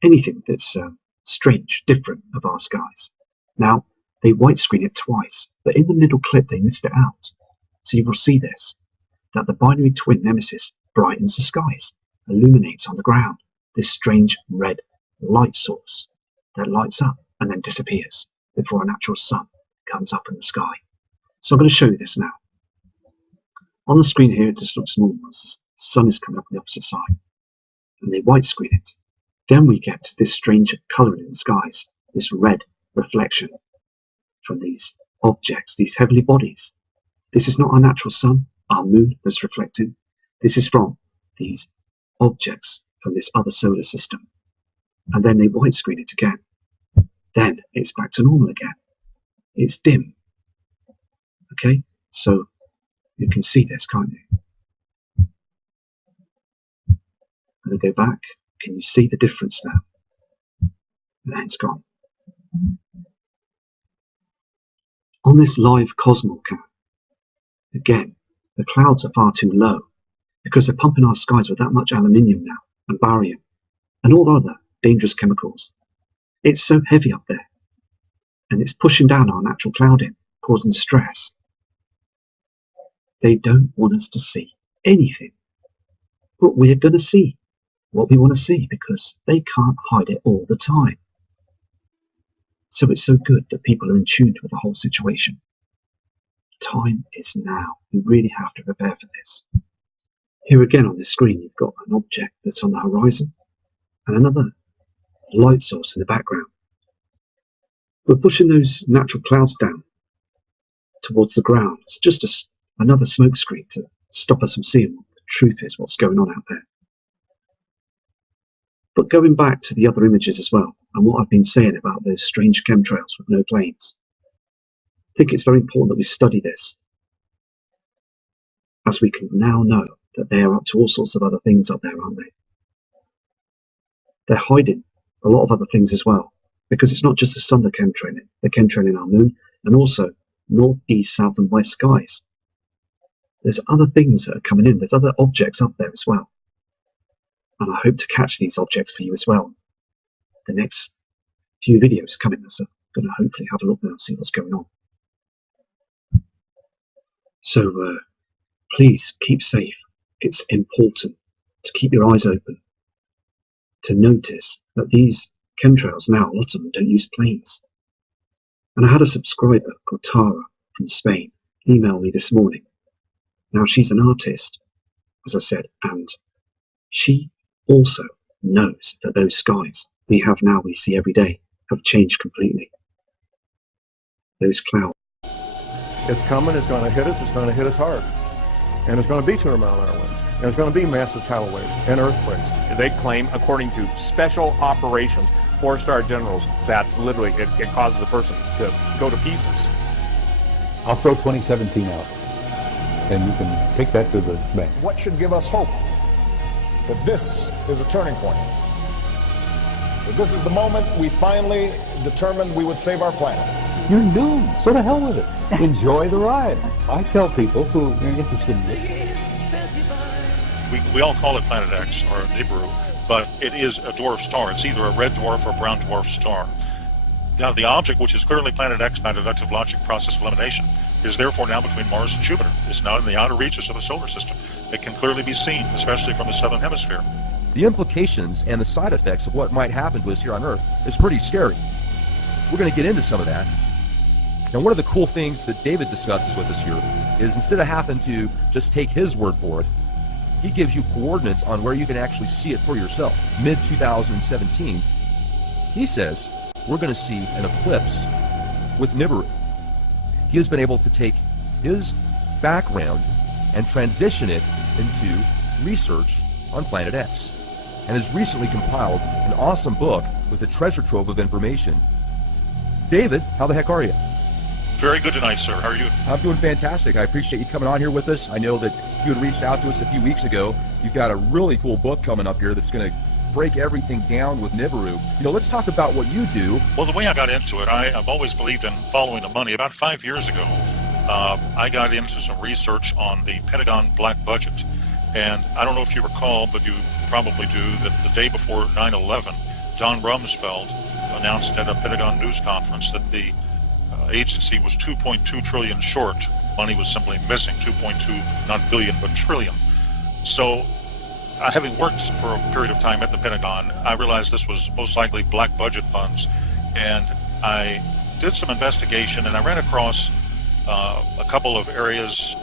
anything that's strange, different of our skies. Now, they white screen it twice, but in the middle clip they missed it out. So you will see this, that the binary twin nemesis brightens the skies, illuminates on the ground this strange red light source that lights up and then disappears before a natural sun comes up in the sky. So I'm going to show you this now. On the screen here, it just looks normal. The sun is coming up on the opposite side, and they white screen it. Then we get this strange colouring in the skies, this red reflection from these objects, these heavenly bodies. This is not our natural sun, our moon that's reflecting. This is from these objects from this other solar system. And then they white screen it again. Then it's back to normal again. It's dim. Okay, so you can see this, can't you? I'm going to go back. Can you see the difference now? And then it's gone. On this live Cosmo cam, again, the clouds are far too low because they're pumping our skies with that much aluminium now, and barium, and all other dangerous chemicals. It's so heavy up there, and it's pushing down our natural clouding, causing stress. They don't want us to see anything, but we're going to see what we want to see because they can't hide it all the time. So it's so good that people are in tune with the whole situation. Time is now. We really have to prepare for this. Here again on the screen, you've got an object that's on the horizon and another light source in the background. We're pushing those natural clouds down towards the ground. It's just another smoke screen to stop us from seeing what the truth is, what's going on out there. But going back to the other images as well, and what I've been saying about those strange chemtrails with no planes, I think it's very important that we study this, as we can now know that they are up to all sorts of other things up there, aren't they? They're hiding a lot of other things as well, because it's not just the sun they're chemtrailing. They're chemtrailing our moon, and also north, east, south, and west skies. There's other things that are coming in. There's other objects up there as well. And I hope to catch these objects for you as well. The next few videos coming, so I'm going to hopefully have a look now and see what's going on. So please keep safe. It's important to keep your eyes open, to notice that these chemtrails now, a lot of them don't use planes. And I had a subscriber called Tara from Spain email me this morning. Now she's an artist, as I said, and she also knows that those skies we see every day, have changed completely. Those clouds. It's coming, it's going to hit us hard. And it's going to be 200 mile an hour winds. And it's going to be massive tidal waves and earthquakes. They claim, according to special operations, 4-star generals, that literally it causes a person to go to pieces. I'll throw 2017 out, and you can take that to the bank. What should give us hope that this is a turning point? That this is the moment we finally determined we would save our planet? You're doomed. So to hell with it. Enjoy the ride. I tell people who are interested in this. We all call it Planet X or Nibiru, but it is a dwarf star. It's either a red dwarf or a brown dwarf star. Now, the object, which is clearly Planet X by deductive logic process of elimination, is therefore now between Mars and Jupiter. It's now in the outer reaches of the solar system. It can clearly be seen, especially from the southern hemisphere. The implications and the side effects of what might happen to us here on Earth is pretty scary. We're going to get into some of that. Now, one of the cool things that David discusses with us here is instead of having to just take his word for it, he gives you coordinates on where you can actually see it for yourself. Mid-2017, he says we're going to see an eclipse with Nibiru. He has been able to take his background and transition it into research on Planet X, and has recently compiled an awesome book with a treasure trove of information. David, how the heck are you? Very good tonight, sir. How are you? I'm doing fantastic. I appreciate you coming on here with us. I know that you had reached out to us a few weeks ago. You've got a really cool book coming up here that's going to break everything down with Nibiru. Let's talk about what you do. Well, the way I got into it, I've always believed in following the money. About 5 years ago, I got into some research on the Pentagon black budget. And I don't know if you recall, but you probably do, that the day before 9/11, Don Rumsfeld announced at a Pentagon news conference that the agency was 2.2 trillion short. Money was simply missing, 2.2, not billion, but trillion. So, having worked for a period of time at the Pentagon, I realized this was most likely black budget funds. And I did some investigation, and I ran across a couple of areas,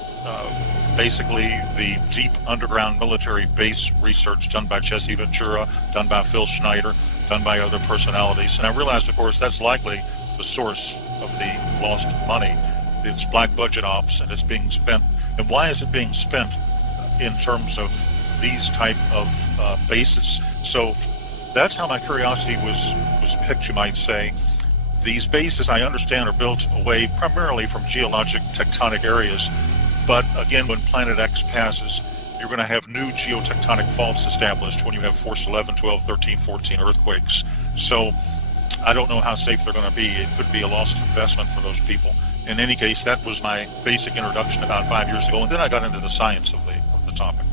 basically the deep underground military base research done by Jesse Ventura, done by Phil Schneider, done by other personalities. And I realized, of course, that's likely the source of the lost money. It's black budget ops, and it's being spent. And why is it being spent in terms of these type of bases? So that's how my curiosity was picked, you might say. These bases, I understand, are built away primarily from geologic tectonic areas. But again, when Planet X passes, you're going to have new geotectonic faults established when you have force 11, 12, 13, 14 earthquakes. So I don't know how safe they're going to be. It could be a lost investment for those people. In any case, that was my basic introduction about 5 years ago, and then I got into the science of the topic.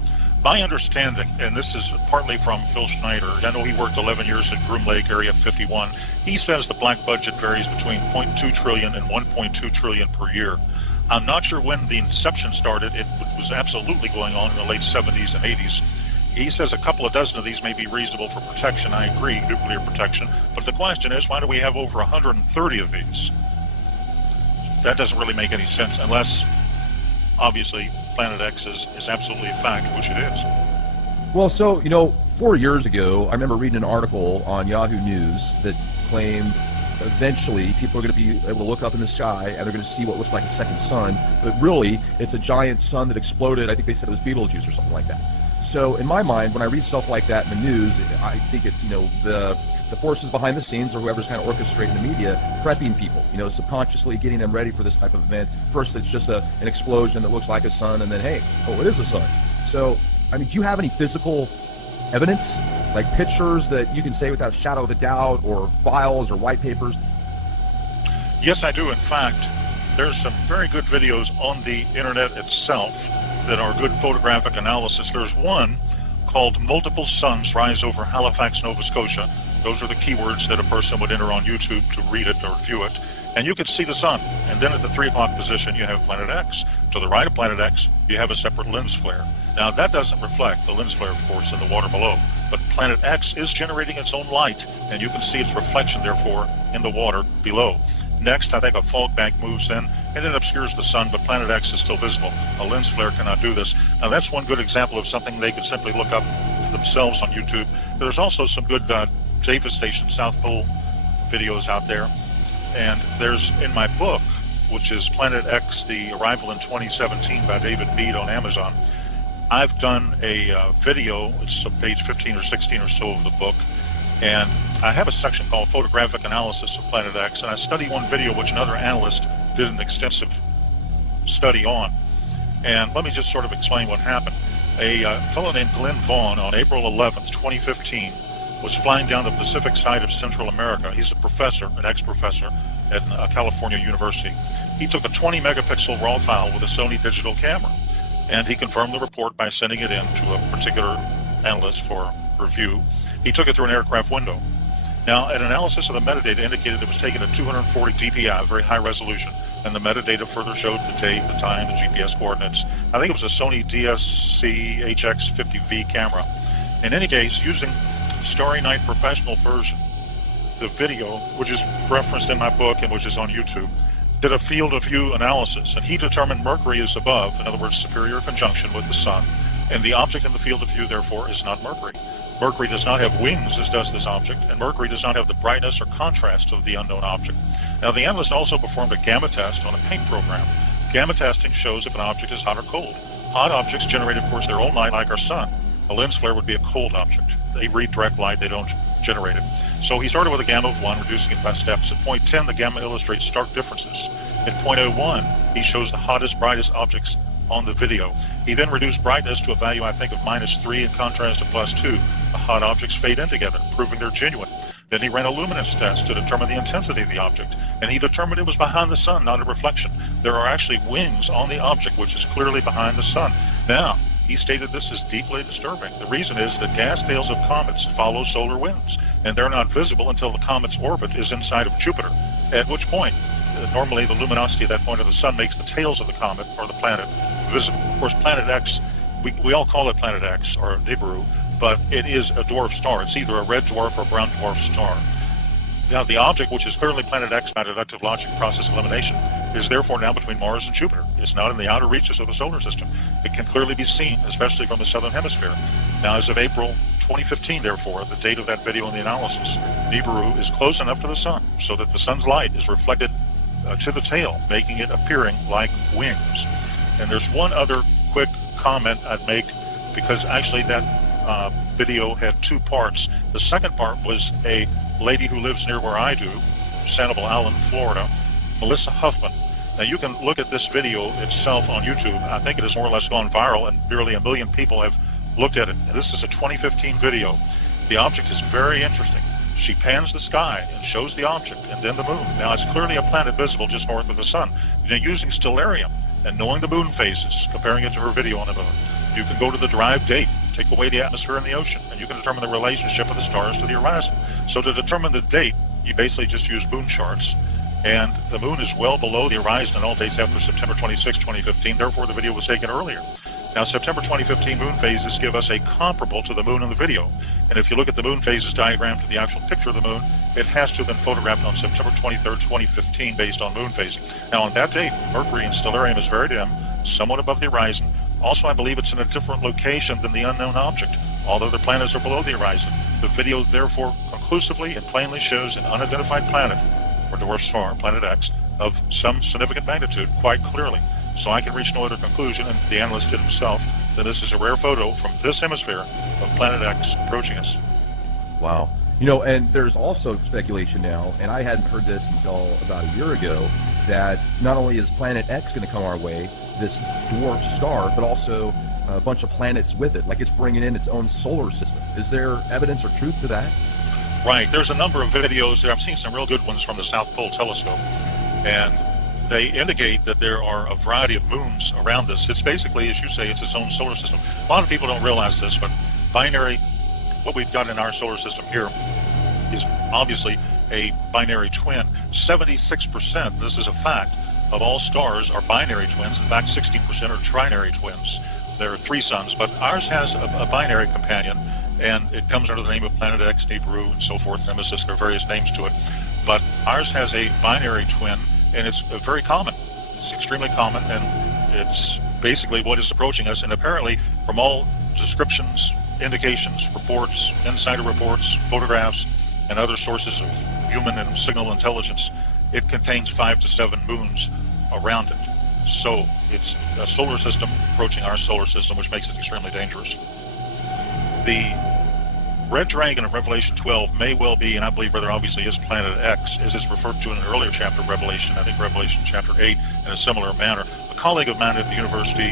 My understanding, and this is partly from Phil Schneider, I know he worked 11 years at Groom Lake, Area 51. He says the black budget varies between 0.2 trillion and 1.2 trillion per year. I'm not sure when the inception started. It was absolutely going on in the late 70s and 80s. He says a couple of dozen of these may be reasonable for protection. I agree, nuclear protection. But the question is, why do we have over 130 of these? That doesn't really make any sense unless, obviously, Planet X is absolutely a fact, which it is. Well, so, 4 years ago, I remember reading an article on Yahoo News that claimed eventually people are going to be able to look up in the sky and they're going to see what looks like a second sun, but really it's a giant sun that exploded. I think they said it was Betelgeuse or something like that. So in my mind, when I read stuff like that in the news, I think it's, the forces behind the scenes or whoever's kind of orchestrating the media, prepping people, subconsciously getting them ready for this type of event. First, it's just an explosion that looks like a sun, and then, hey, it is a sun. So, do you have any physical evidence, like pictures that you can say without a shadow of a doubt, or files or white papers? Yes, I do. In fact, there's some very good videos on the internet itself that are good photographic analysis. There's one called Multiple Suns Rise Over Halifax, Nova Scotia. Those are the keywords that a person would enter on YouTube to read it or view it. And you can see the sun. And then at the 3 o'clock position, you have Planet X. To the right of Planet X, you have a separate lens flare. Now, that doesn't reflect the lens flare, of course, in the water below. But Planet X is generating its own light, and you can see its reflection, therefore, in the water below. Next, I think a fog bank moves in, and it obscures the sun, but Planet X is still visible. A lens flare cannot do this. Now, that's one good example of something they could simply look up themselves on YouTube. There's also some good Davis Station South Pole videos out there. And there's, in my book, which is Planet X, The Arrival in 2017 by David Mead on Amazon, I've done a video, it's page 15 or 16 or so of the book, and I have a section called Photographic Analysis of Planet X, and I study one video which another analyst did an extensive study on. And let me just sort of explain what happened. A fellow named Glenn Vaughn on April 11th, 2015, was flying down the Pacific side of Central America. He's a professor, an ex-professor at California University. He took a 20 megapixel raw file with a Sony digital camera, and he confirmed the report by sending it in to a particular analyst for review. He took it through an aircraft window. Now, an analysis of the metadata indicated it was taken at 240 dpi, very high resolution, and the metadata further showed the date, the time, the GPS coordinates. I think it was a Sony DSC HX50V camera. In any case, using Starry Night Professional version, the video, which is referenced in my book and which is on YouTube, did a field of view analysis, and he determined Mercury is above, in other words, superior conjunction with the sun, and the object in the field of view, therefore, is not Mercury. Mercury does not have wings, as does this object, and Mercury does not have the brightness or contrast of the unknown object. Now, the analyst also performed a gamma test on a paint program. Gamma testing shows if an object is hot or cold. Hot objects generate, of course, their own light, like our sun. A lens flare would be a cold object. They read direct light, they don't generate it. So he started with a gamma of 1, reducing it by steps. At point 10, the gamma illustrates stark differences. At point 01, he shows the hottest, brightest objects on the video. He then reduced brightness to a value, I think, of -3 in contrast to +2. The hot objects fade in together, proving they're genuine. Then he ran a luminance test to determine the intensity of the object, and he determined it was behind the sun, not a reflection. There are actually wings on the object, which is clearly behind the sun. Now, he stated this is deeply disturbing. The reason is that gas tails of comets follow solar winds, and they're not visible until the comet's orbit is inside of Jupiter, at which point, normally the luminosity at that point of the sun makes the tails of the comet or the planet visible. Of course, Planet X, we all call it Planet X or Nibiru, but it is a dwarf star. It's either a red dwarf or a brown dwarf star. Now, the object, which is clearly Planet X by deductive logic process elimination, is therefore now between Mars and Jupiter. It's not in the outer reaches of the solar system. It can clearly be seen, especially from the southern hemisphere. Now, as of April 2015, therefore, the date of that video and the analysis, Nibiru is close enough to the sun so that the sun's light is reflected to the tail, making it appearing like wings. And there's one other quick comment I'd make, because actually that video had two parts. The second part was a lady who lives near where I do, in Sanibel Island, Florida, Melissa Huffman. Now, you can look at this video itself on YouTube. I think it has more or less gone viral, and nearly 1 million people have looked at it. And this is a 2015 video. The object is very interesting. She pans the sky and shows the object and then the moon. Now, it's clearly a planet visible just north of the sun. Using stellarium and knowing the moon phases, comparing it to her video on the moon, you can go to the derived date, take away the atmosphere and the ocean, and you can determine the relationship of the stars to the horizon. So to determine the date, you basically just use moon charts. And the moon is well below the horizon in all dates after September 26, 2015. Therefore, the video was taken earlier. Now, September 2015 moon phases give us a comparable to the moon in the video. And if you look at the moon phases diagram to the actual picture of the moon, it has to have been photographed on September 23rd, 2015, based on moon phasing. Now, on that date, Mercury in stellarium is very dim, somewhat above the horizon. Also, I believe it's in a different location than the unknown object. All other planets are below the horizon. The video, therefore, conclusively and plainly shows an unidentified planet, or dwarf star, Planet X, of some significant magnitude quite clearly. So I can reach no other conclusion, and the analyst did himself, that this is a rare photo from this hemisphere of Planet X approaching us. Wow. You know, and there's also speculation now, and I hadn't heard this until about a year ago, that not only is Planet X going to come our way, this dwarf star, but also a bunch of planets with it, like it's bringing in its own solar system. Is there evidence or truth to that? Right. There's a number of videos there. I've seen some real good ones from the South Pole Telescope, and they indicate that there are a variety of moons around this. It's basically, as you say, it's its own solar system. A lot of people don't realize this, but binary, what we've got in our solar system here is obviously a binary twin. 76%, this is a fact, of all stars are binary twins. In fact, 60% are trinary twins. There are 3 suns, but ours has a binary companion, and it comes under the name of Planet X, Nibiru, and so forth, Nemesis. There are various names to it. But ours has a binary twin, and it's very common. It's extremely common, and it's basically what is approaching us. And apparently, from all descriptions, indications, reports, insider reports, photographs, and other sources of human and signal intelligence, it contains 5 to 7 moons around it. So it's a solar system approaching our solar system, which makes it extremely dangerous. The red dragon of Revelation 12 may well be, and I believe rather obviously is, Planet X, as is referred to in an earlier chapter of Revelation, I think Revelation chapter 8, in a similar manner. A colleague of mine at the university,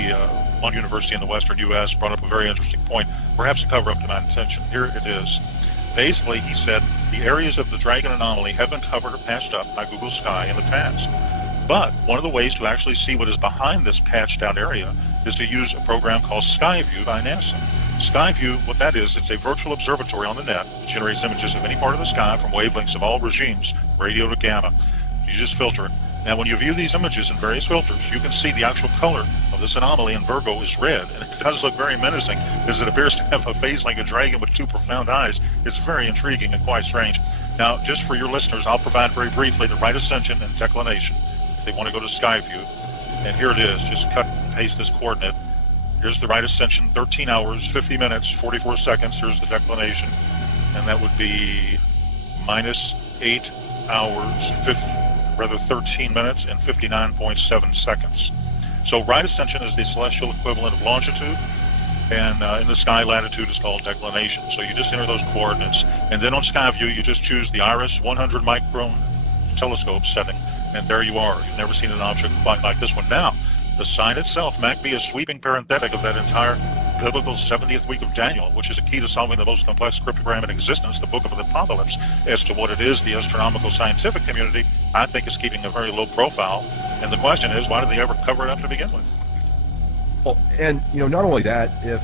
one university in the western U.S., brought up a very interesting point, perhaps a cover-up to my intention. Here it is. Basically, he said, the areas of the dragon anomaly have been covered or patched up by Google Sky in the past. But one of the ways to actually see what is behind this patched out area is to use a program called Skyview by NASA. Skyview, what that is, it's a virtual observatory on the net that generates images of any part of the sky from wavelengths of all regimes, radio to gamma. You just filter it. Now, when you view these images in various filters, you can see the actual color of this anomaly in Virgo is red, and it does look very menacing, as it appears to have a face like a dragon with 2 profound eyes. It's very intriguing and quite strange. Now, just for your listeners, I'll provide very briefly the right ascension and declination if they want to go to Skyview. And here it is. Just cut and paste this coordinate. Here's the right ascension, 13 hours, 50 minutes, 44 seconds. Here's the declination, and that would be -8 hours, 13 minutes and 59.7 seconds. So right ascension is the celestial equivalent of longitude, and in the sky latitude is called declination. So you just enter those coordinates, and then on Skyview you just choose the Iris 100 micron telescope setting, and there you are. You've never seen an object quite like this one. Now, The sign itself might be a sweeping parenthetic of that entire biblical 70th week of Daniel, which is a key to solving the most complex cryptogram in existence, the Book of the Apocalypse. As to what it is, the astronomical scientific community, I think, is keeping a very low profile. And the question is, why did they ever cover it up to begin with? Well, and not only that, if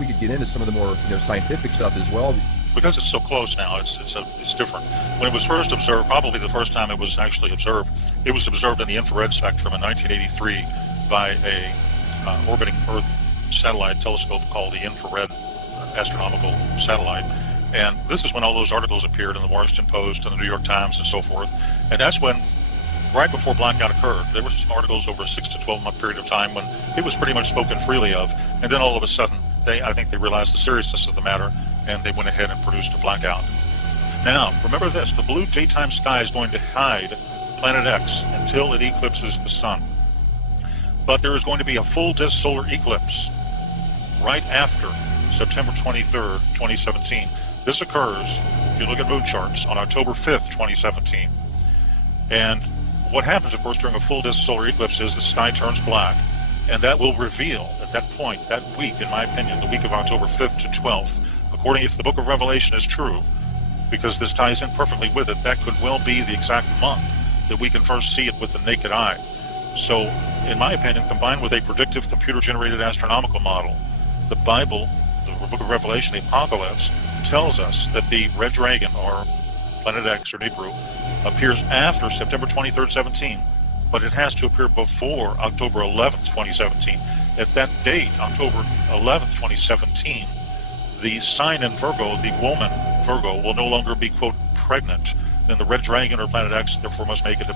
we could get into some of the more scientific stuff as well. Because it's so close now, it's different. When it was first observed, probably the first time it was actually observed, it was observed in the infrared spectrum in 1983 by a orbiting Earth satellite telescope called the Infrared Astronomical Satellite. And this is when all those articles appeared in the Washington Post and the New York Times and so forth. And that's when, right before blackout occurred, there were articles over a 6 to 12 month period of time when it was pretty much spoken freely of. And then all of a sudden, I think they realized the seriousness of the matter, and they went ahead and produced a blackout. Now, remember this, the blue daytime sky is going to hide Planet X until it eclipses the sun. But there is going to be a full disk solar eclipse right after September 23rd, 2017. This occurs, if you look at moon charts, on October 5th, 2017. And what happens, of course, during a full disk solar eclipse is the sky turns black, and that will reveal at that point, that week, in my opinion, the week of October 5th to 12th, according, if the book of Revelation is true, because this ties in perfectly with it, that could well be the exact month that we can first see it with the naked eye. So, in my opinion, combined with a predictive computer-generated astronomical model, the Bible, the book of Revelation, the Apocalypse, tells us that the red dragon, or Planet X, or Nibiru, appears after September 23rd, 17, but it has to appear before October 11th, 2017. At that date, October 11th, 2017, the sign in Virgo, the woman Virgo, will no longer be, quote, pregnant. Then the red dragon, or Planet X, therefore must make an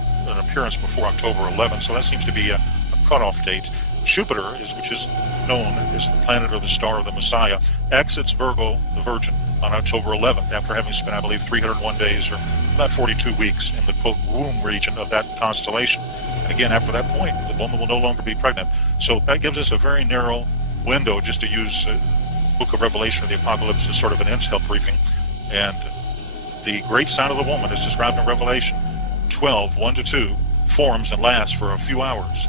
appearance before October 11th. So that seems to be a cutoff date. Jupiter, which is known as the planet or the star of the Messiah, exits Virgo, the Virgin, on October 11th, after having spent, I believe, 301 days or about 42 weeks in the, quote, womb region of that constellation. And again, after that point, the woman will no longer be pregnant. So that gives us a very narrow window, just to use Book of Revelation or the Apocalypse as sort of an intel briefing. And the great sign of the woman is described in Revelation 12, 1 to 2, forms and lasts for a few hours.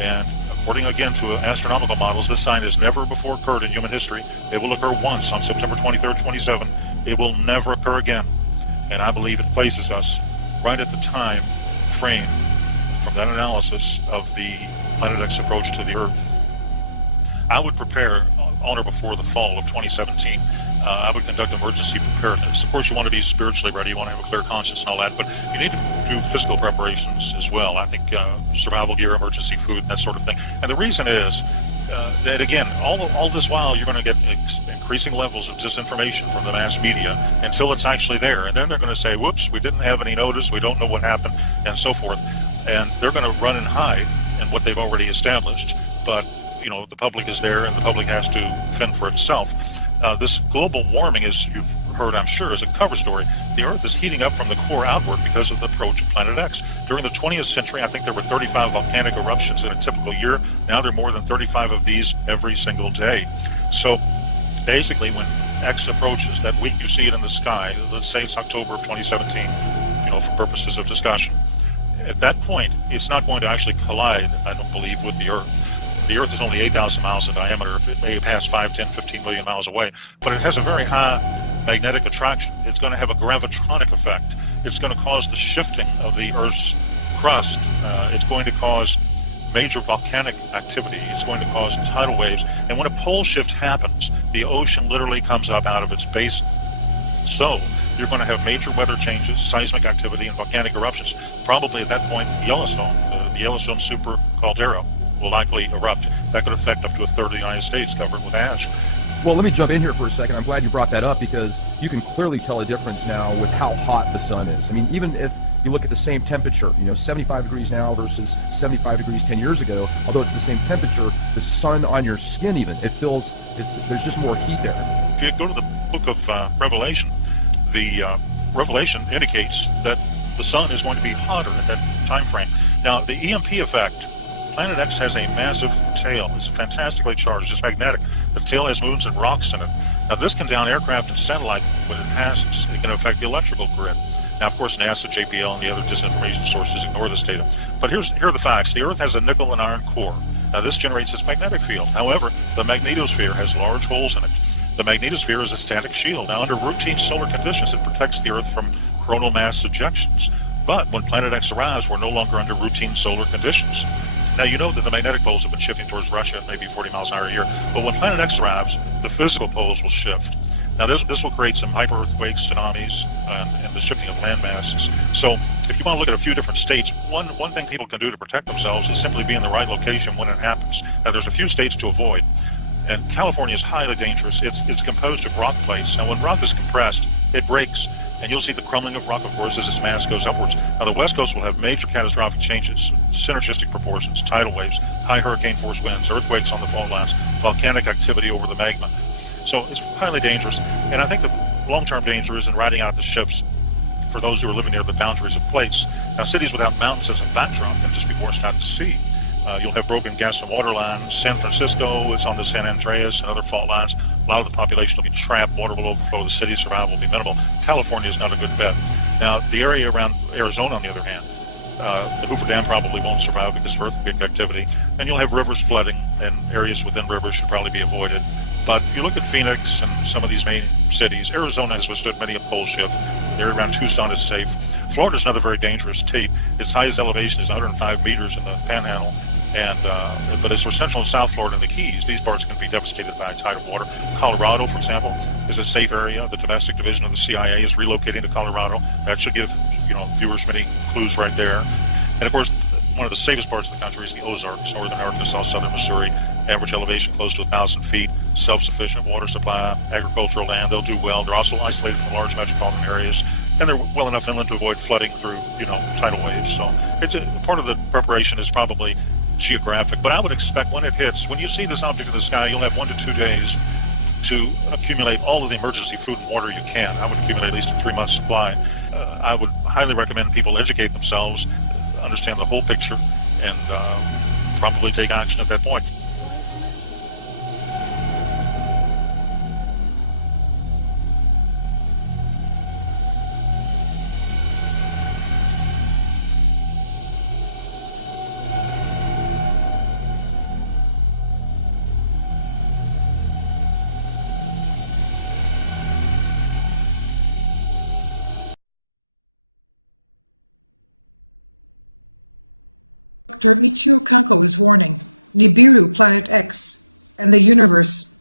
And according again to astronomical models, this sign has never before occurred in human history. It will occur once on September 23rd, 27. It will never occur again. And I believe it places us right at the time frame from that analysis of the Planet X approach to the Earth. I would prepare on or before the fall of 2017. I would conduct emergency preparedness. Of course, you want to be spiritually ready, you want to have a clear conscience and all that, but you need to do physical preparations as well. I think survival gear, emergency food, that sort of thing. And the reason is that, again, all this while you're going to get increasing levels of disinformation from the mass media until it's actually there. And then they're going to say, whoops, we didn't have any notice, we don't know what happened, and so forth. And they're going to run and hide in what they've already established. But you know, the public is there, and the public has to fend for itself. This global warming, as you've heard, I'm sure, is a cover story. The Earth is heating up from the core outward because of the approach of Planet X. During the 20th century, I think there were 35 volcanic eruptions in a typical year. Now there are more than 35 of these every single day. So basically, when X approaches, that week you see it in the sky, let's say it's October of 2017, you know, for purposes of discussion. At that point, it's not going to actually collide, I don't believe, with the Earth. The Earth is only 8,000 miles in diameter. It may pass 5, 10, 15 million miles away, but it has a very high magnetic attraction. It's going to have a gravitronic effect. It's going to cause the shifting of the Earth's crust. It's going to cause major volcanic activity. It's going to cause tidal waves. And when a pole shift happens, the ocean literally comes up out of its basin. So you're going to have major weather changes, seismic activity, and volcanic eruptions. Probably at that point, Yellowstone, the Yellowstone super caldera, will likely erupt. That could affect up to a third of the United States covered with ash. Well, let me jump in here for a second. I'm glad you brought that up, because you can clearly tell a difference now with how hot the sun is. I mean, even if you look at the same temperature, you know, 75 degrees now versus 75 degrees 10 years ago, although it's the same temperature, the sun on your skin even, there's just more heat there. If you go to the book of Revelation, the Revelation indicates that the sun is going to be hotter at that time frame. Now, the EMP effect, Planet X has a massive tail. It's fantastically charged. It's magnetic. The tail has moons and rocks in it. Now, this can down aircraft and satellite when it passes. It can affect the electrical grid. Now, of course, NASA, JPL, and the other disinformation sources ignore this data. But here are the facts. The Earth has a nickel and iron core. Now this generates its magnetic field. However, the magnetosphere has large holes in it. The magnetosphere is a static shield. Now under routine solar conditions, it protects the Earth from coronal mass ejections. But when Planet X arrives, we're no longer under routine solar conditions. Now you know that the magnetic poles have been shifting towards Russia at maybe 40 miles an hour a year, but when Planet X arrives, the physical poles will shift. Now this will create some hyper-earthquakes, tsunamis, and the shifting of land masses. So if you want to look at a few different states, one thing people can do to protect themselves is simply be in the right location when it happens. Now there's a few states to avoid, and California is highly dangerous. It's composed of rock plates. Now when rock is compressed, it breaks, and you'll see the crumbling of rock, of course, as its mass goes upwards. Now the West Coast will have major catastrophic changes, synergistic proportions, tidal waves, high hurricane force winds, earthquakes on the fault lines, volcanic activity over the magma. So it's highly dangerous, and I think the long-term danger is in riding out the shifts for those who are living near the boundaries of plates. Now cities without mountains as a backdrop can just be washed out to sea. You'll have broken gas and water lines. San Francisco is on the San Andreas and other fault lines. A lot of the population will be trapped. Water will overflow. The city's survival will be minimal. California is not a good bet. Now, the area around Arizona, on the other hand, the Hoover Dam probably won't survive because of earthquake activity. And you'll have rivers flooding, and areas within rivers should probably be avoided. But you look at Phoenix and some of these main cities. Arizona has withstood many a pole shift. The area around Tucson is safe. Florida is another very dangerous state. Its highest elevation is 105 meters in the Panhandle. But as for Central and South Florida and the Keys, these parts can be devastated by tidal water. Colorado, for example, is a safe area. The domestic division of the CIA is relocating to Colorado. That should give viewers many clues right there. And of course, one of the safest parts of the country is the Ozarks, northern Arkansas, southern Missouri. Average elevation close to 1,000 feet. Self-sufficient water supply, agricultural land. They'll do well. They're also isolated from large metropolitan areas, and they're well enough inland to avoid flooding through tidal waves. So it's part of the preparation is probably geographic, but I would expect when it hits, when you see this object in the sky, you'll have 1 to 2 days to accumulate all of the emergency food and water you can. I would accumulate at least a 3-month supply. I would highly recommend people educate themselves, understand the whole picture, and probably take action at that point. Dr. Michio Kaku is warning Nibiru, Planet X, and the universe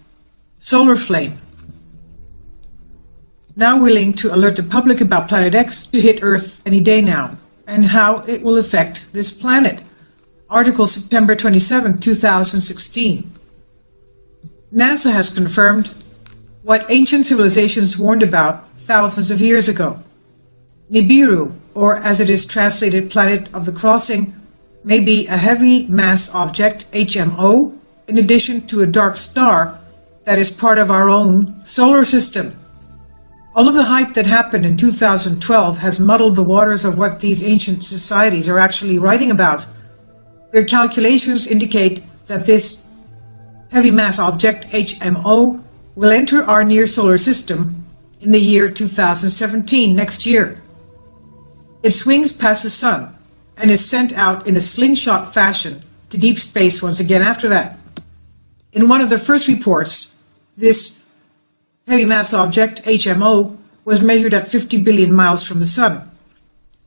solar flame. Now willing to alert the public about Planet X to hit Earth any day now, and how it will affect this planet. Article September 27, 2016. NASA has confirmed what ancient civilizations warned about thousands of years ago. Nibiru, or as it is translated, Planet of the Crossing, may be a heavy mass object, HMO, in addition to a dark star that is part of our own solar system. All of the hype that happened in 2012 has muddled the waters of what these ancient societies are actually writing about. Their calculations indicate that this heavy mass object, HMO, will enter our near solar system in the year 2017, next year. It swings past the sun and is sent out in a slingshot fashion to deep space once again after that. In one of the first reports, this heavy mass object, HMO, was measured at 50 billion miles from the sun.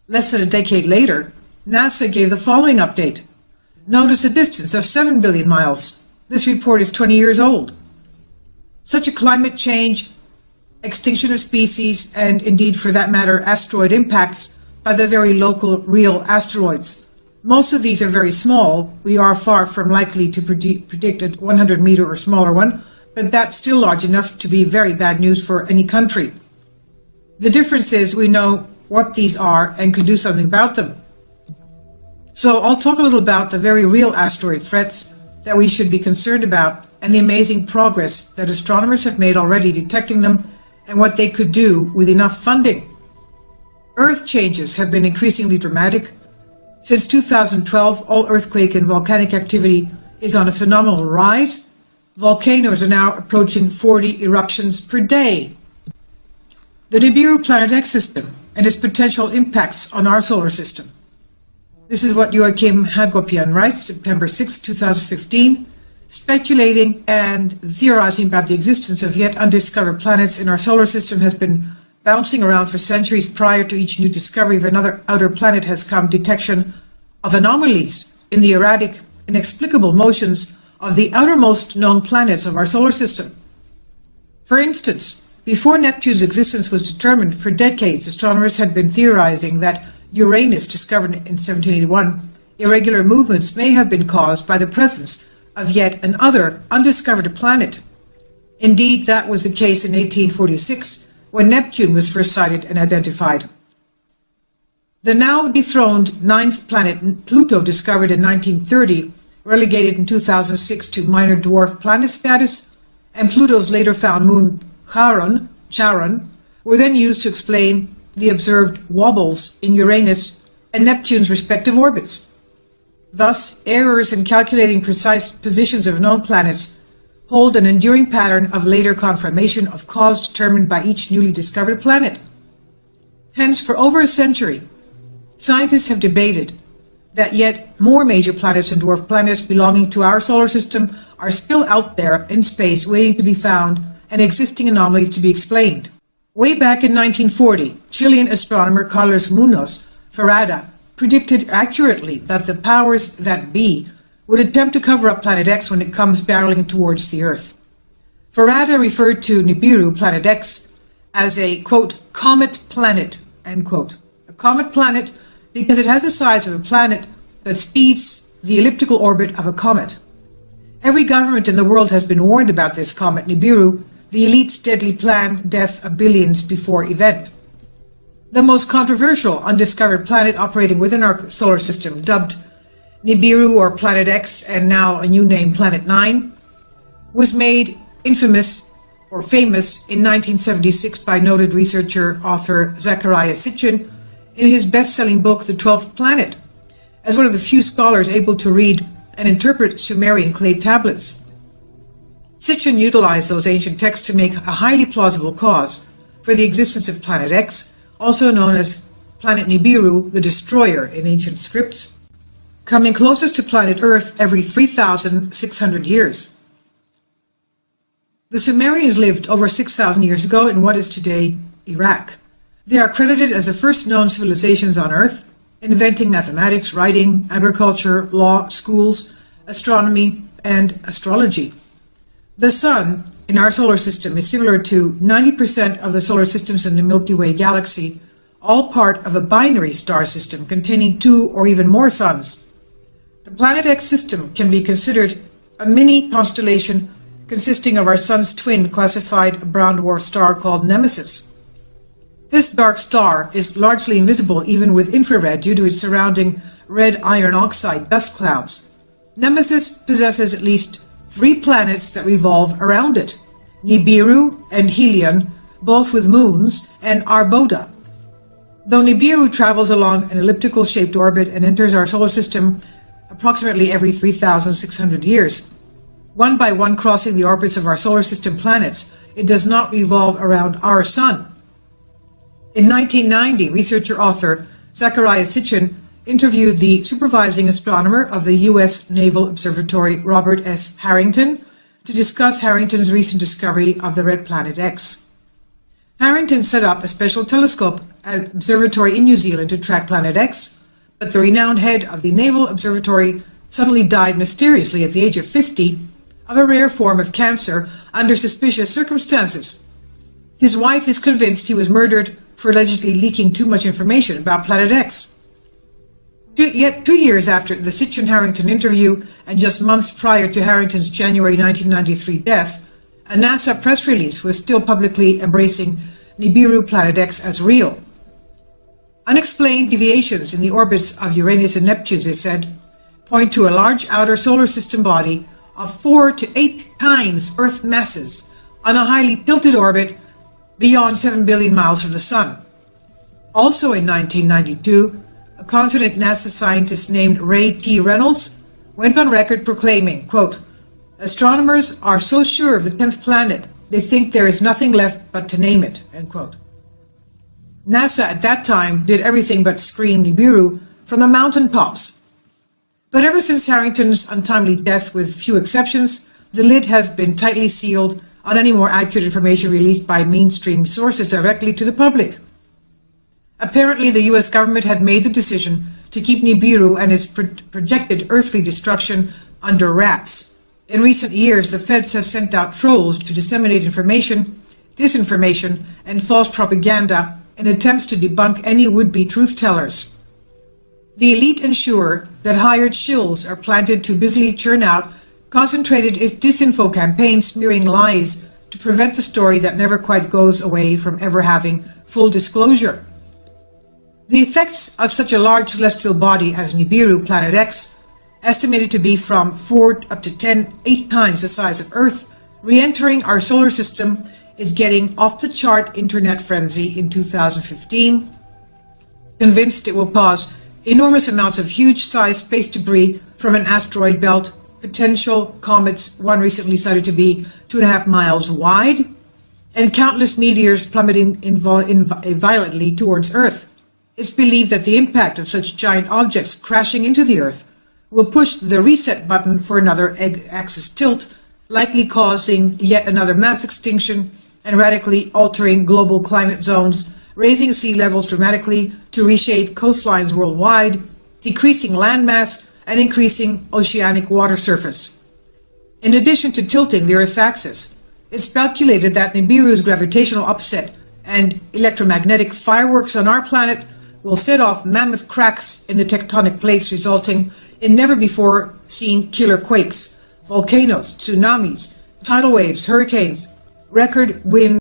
Less than a decade later, NASA gave the following update. Notice a distance of 7 billion miles. This report is 20 years old. Such a climate change, extinction of species, and indeed for that matter, asteroid impacts by the very local real asteroids. Most of these are very small. We are far from likely to predict a 100-meter or smaller one, but that's still large enough to be very bad news for any country. The difference is we know what these are and can do something about them. So I'll talk a little about the very real asteroid threats that we should be concerned about and the amazing progress that astronomers have made already detecting them and what they could do with enough funding. Earth changes have been increasingly dramatic. Since 2012, all earthquake and volcanic activity is on a phenomenal rise. Volcanoes are now approaching 40 eruptions per day. The Nibiru Planet X system and its potential impacts on our solar system. This is what Joachim Hagopian writes, September 6, 2015, speculating and theorizing about the existence of yet undiscovered planets in our solar system has been bouncing around for centuries. Prior to each new discovery of another outer planet has come detection of anomalies in the erratic, inexplicable motions of the outermost known planets of our solar system. For instance, before Neptune's existence was determined, for decades astronomers had been theorizing that Uranus, discovered in 1781, irregular movements may have been caused by the presence of yet another undiscovered planet. Indeed, that was the case in 1846, when Neptune was first sighted and identified. The now dethroned ninth planet, Pluto, discovered in 1930, relegated in 2006 to minor dwarf planet status, and Pluto's later found moon, Charon, were then used to explain the observed wobbles in Uranus and Neptune's respective orbits. Thus, errors in calculating precise positions of known planets hold an enduring pattern of later confirmation of cause determined by each newly discovered planet. Hence, for over a century, scientists have debated that yet more major planets and dwarf planets belonging to our solar system are still out there in space waiting to be found and existing anomalies to be explained. Way back in 1940, Chilean astronomer Carlos Munoz Ferrada predicted accurately that the powers that be would attempt to cover up Planet X when it comes barreling towards the Earth. Ferrada referred to Nibiru, Planet X, as a, quote, comet planet, end quote. A comet planet because it has the size of a planet that speeds the elliptical orbit of a comet. Every government in the world has been warned about this comet Nibiru, the elite's deadly planned death of billions before event. The most controversial undiscovered planet operating within our solar system, dubbed Nibiru or Planet X, and now a new name, Planet 9, was made infamous or famous in 1976 by noted researcher author Zecharia Sitchin in his best-selling book, The 12th Planet, as one of the few scholars able to read and interpret Sumerian clay tablets. Sitchin utilized those ancient texts to make a highly plausible cause for the existence of Planet X, also known as Planet Nibiru, the Destroyer in ancient scripts, coming closest to planet Earth every 3,600 years. The Sumerians lived over 6,000 years ago in what is today Iraq. They are credited as the first known civilizations on Earth, inventing mathematics, writing, agriculture, law, schools, astronomy, and astrology. The Sun in our solar system is similar to 90% of the solar systems in the Milky Way galaxy, all part of a binary star system containing 2 or even more suns. The Planet X system can be considered a mini constellation consisting of our Sun's twin, classified a brown dwarf star called Nemesis. This dark star is largely invisible even with infrared due to its surrounding red iron oxide dust clouds. Nemesis possesses at least 3 planets that revolve around it, Nibiru and Helion, both with moons, and Arboda. Though Nibiru travels along an elliptical-shaped orbit and enters our solar system approximately every 3,600 years, one by one crossing the orbits of our solar system planets, it does not revolve around our Sun. In 1990, researcher-author Zecharia Sitchin interviewed the supervising astronomer of the U.S. Naval Observatory, Robert S. Harrington, to discuss Harrington's recent discovery of the red planet X. Harrington set up a special telescope at observatory in New Zealand to track Planet X, but the renowned head of the Naval Observatory suddenly died mysteriously at the age of 50 of a rare form of cancer under suspicious circumstances. His wife is convinced he was murdered for allegedly leaking too much information about Planet X. Yet 2 years after the Sitchin-Harrington interview and just months prior to Harrington's January 1993 death, a NASA press release was still publicly embracing Nibiru Planet X as real. Unexplained deviations in the orbits of Uranus and Neptune, they said, point to a large outer solar system body of 4 to 8 times Earth masses on a highly tilted orbit beyond 7 billion miles from the Sun. Also in 1992, a confident NASA scientist named Ray T. Reynolds went on record proclaiming, quote, "Astronomers are so sure of the 10th planet, they think there is nothing left but to name it," end quote. NASA at that time did everything but scream Nibiru from the mountaintops. But ever since Harrington's untimely death, with few exceptions, the lid has been tightly sealed on any more accurate information released by mainstream sources directly to the public. Apparently, the US government had made the decision to keep Nibiru and its projected earthly destruction under wraps. In recent years, the feds have sent out trolls to disseminate information, disinformation, and false propaganda in attempts to debunk any would-be truth-tellers. The elite ensure that hired shills are planted to busily churn out concentrated disinfo campaigns smearing lies to prevent the story that never quite goes away from ever having full disclosure. The effects of such a large celestial body as Nibiru, Planet X, estimated to be from 4 up to 8 times the size of Earth, re-entering our solar system, is getting off-the-chart internet frenzy in 2015, convinced it will cause enormous amounts of huge-sized space debris from an asteroid belt, potential comets, one recently cited to be 2.5 miles wide, and countless meteors plummeting violently towards Earth. It's believed that the impact of such giant objects crashing into the Earth will push the reset button for another egg-axis tilt, likely causing yet another mass extinction and radically altering global climate zones, raising sea levels dramatically to reshape coastlines worldwide, decreasing landmass, and increasing oceanic water surface. In addition to tilting the Earth's axis, it's speculated that Nibiru's gravitational upset and electromagnetic fireworks on our planet will set off mammoth cracks in the tectonic plates, resulting in never-before-seen killer quakes, volcanoes, tsunamis, tidal waves, hurricanes, record wind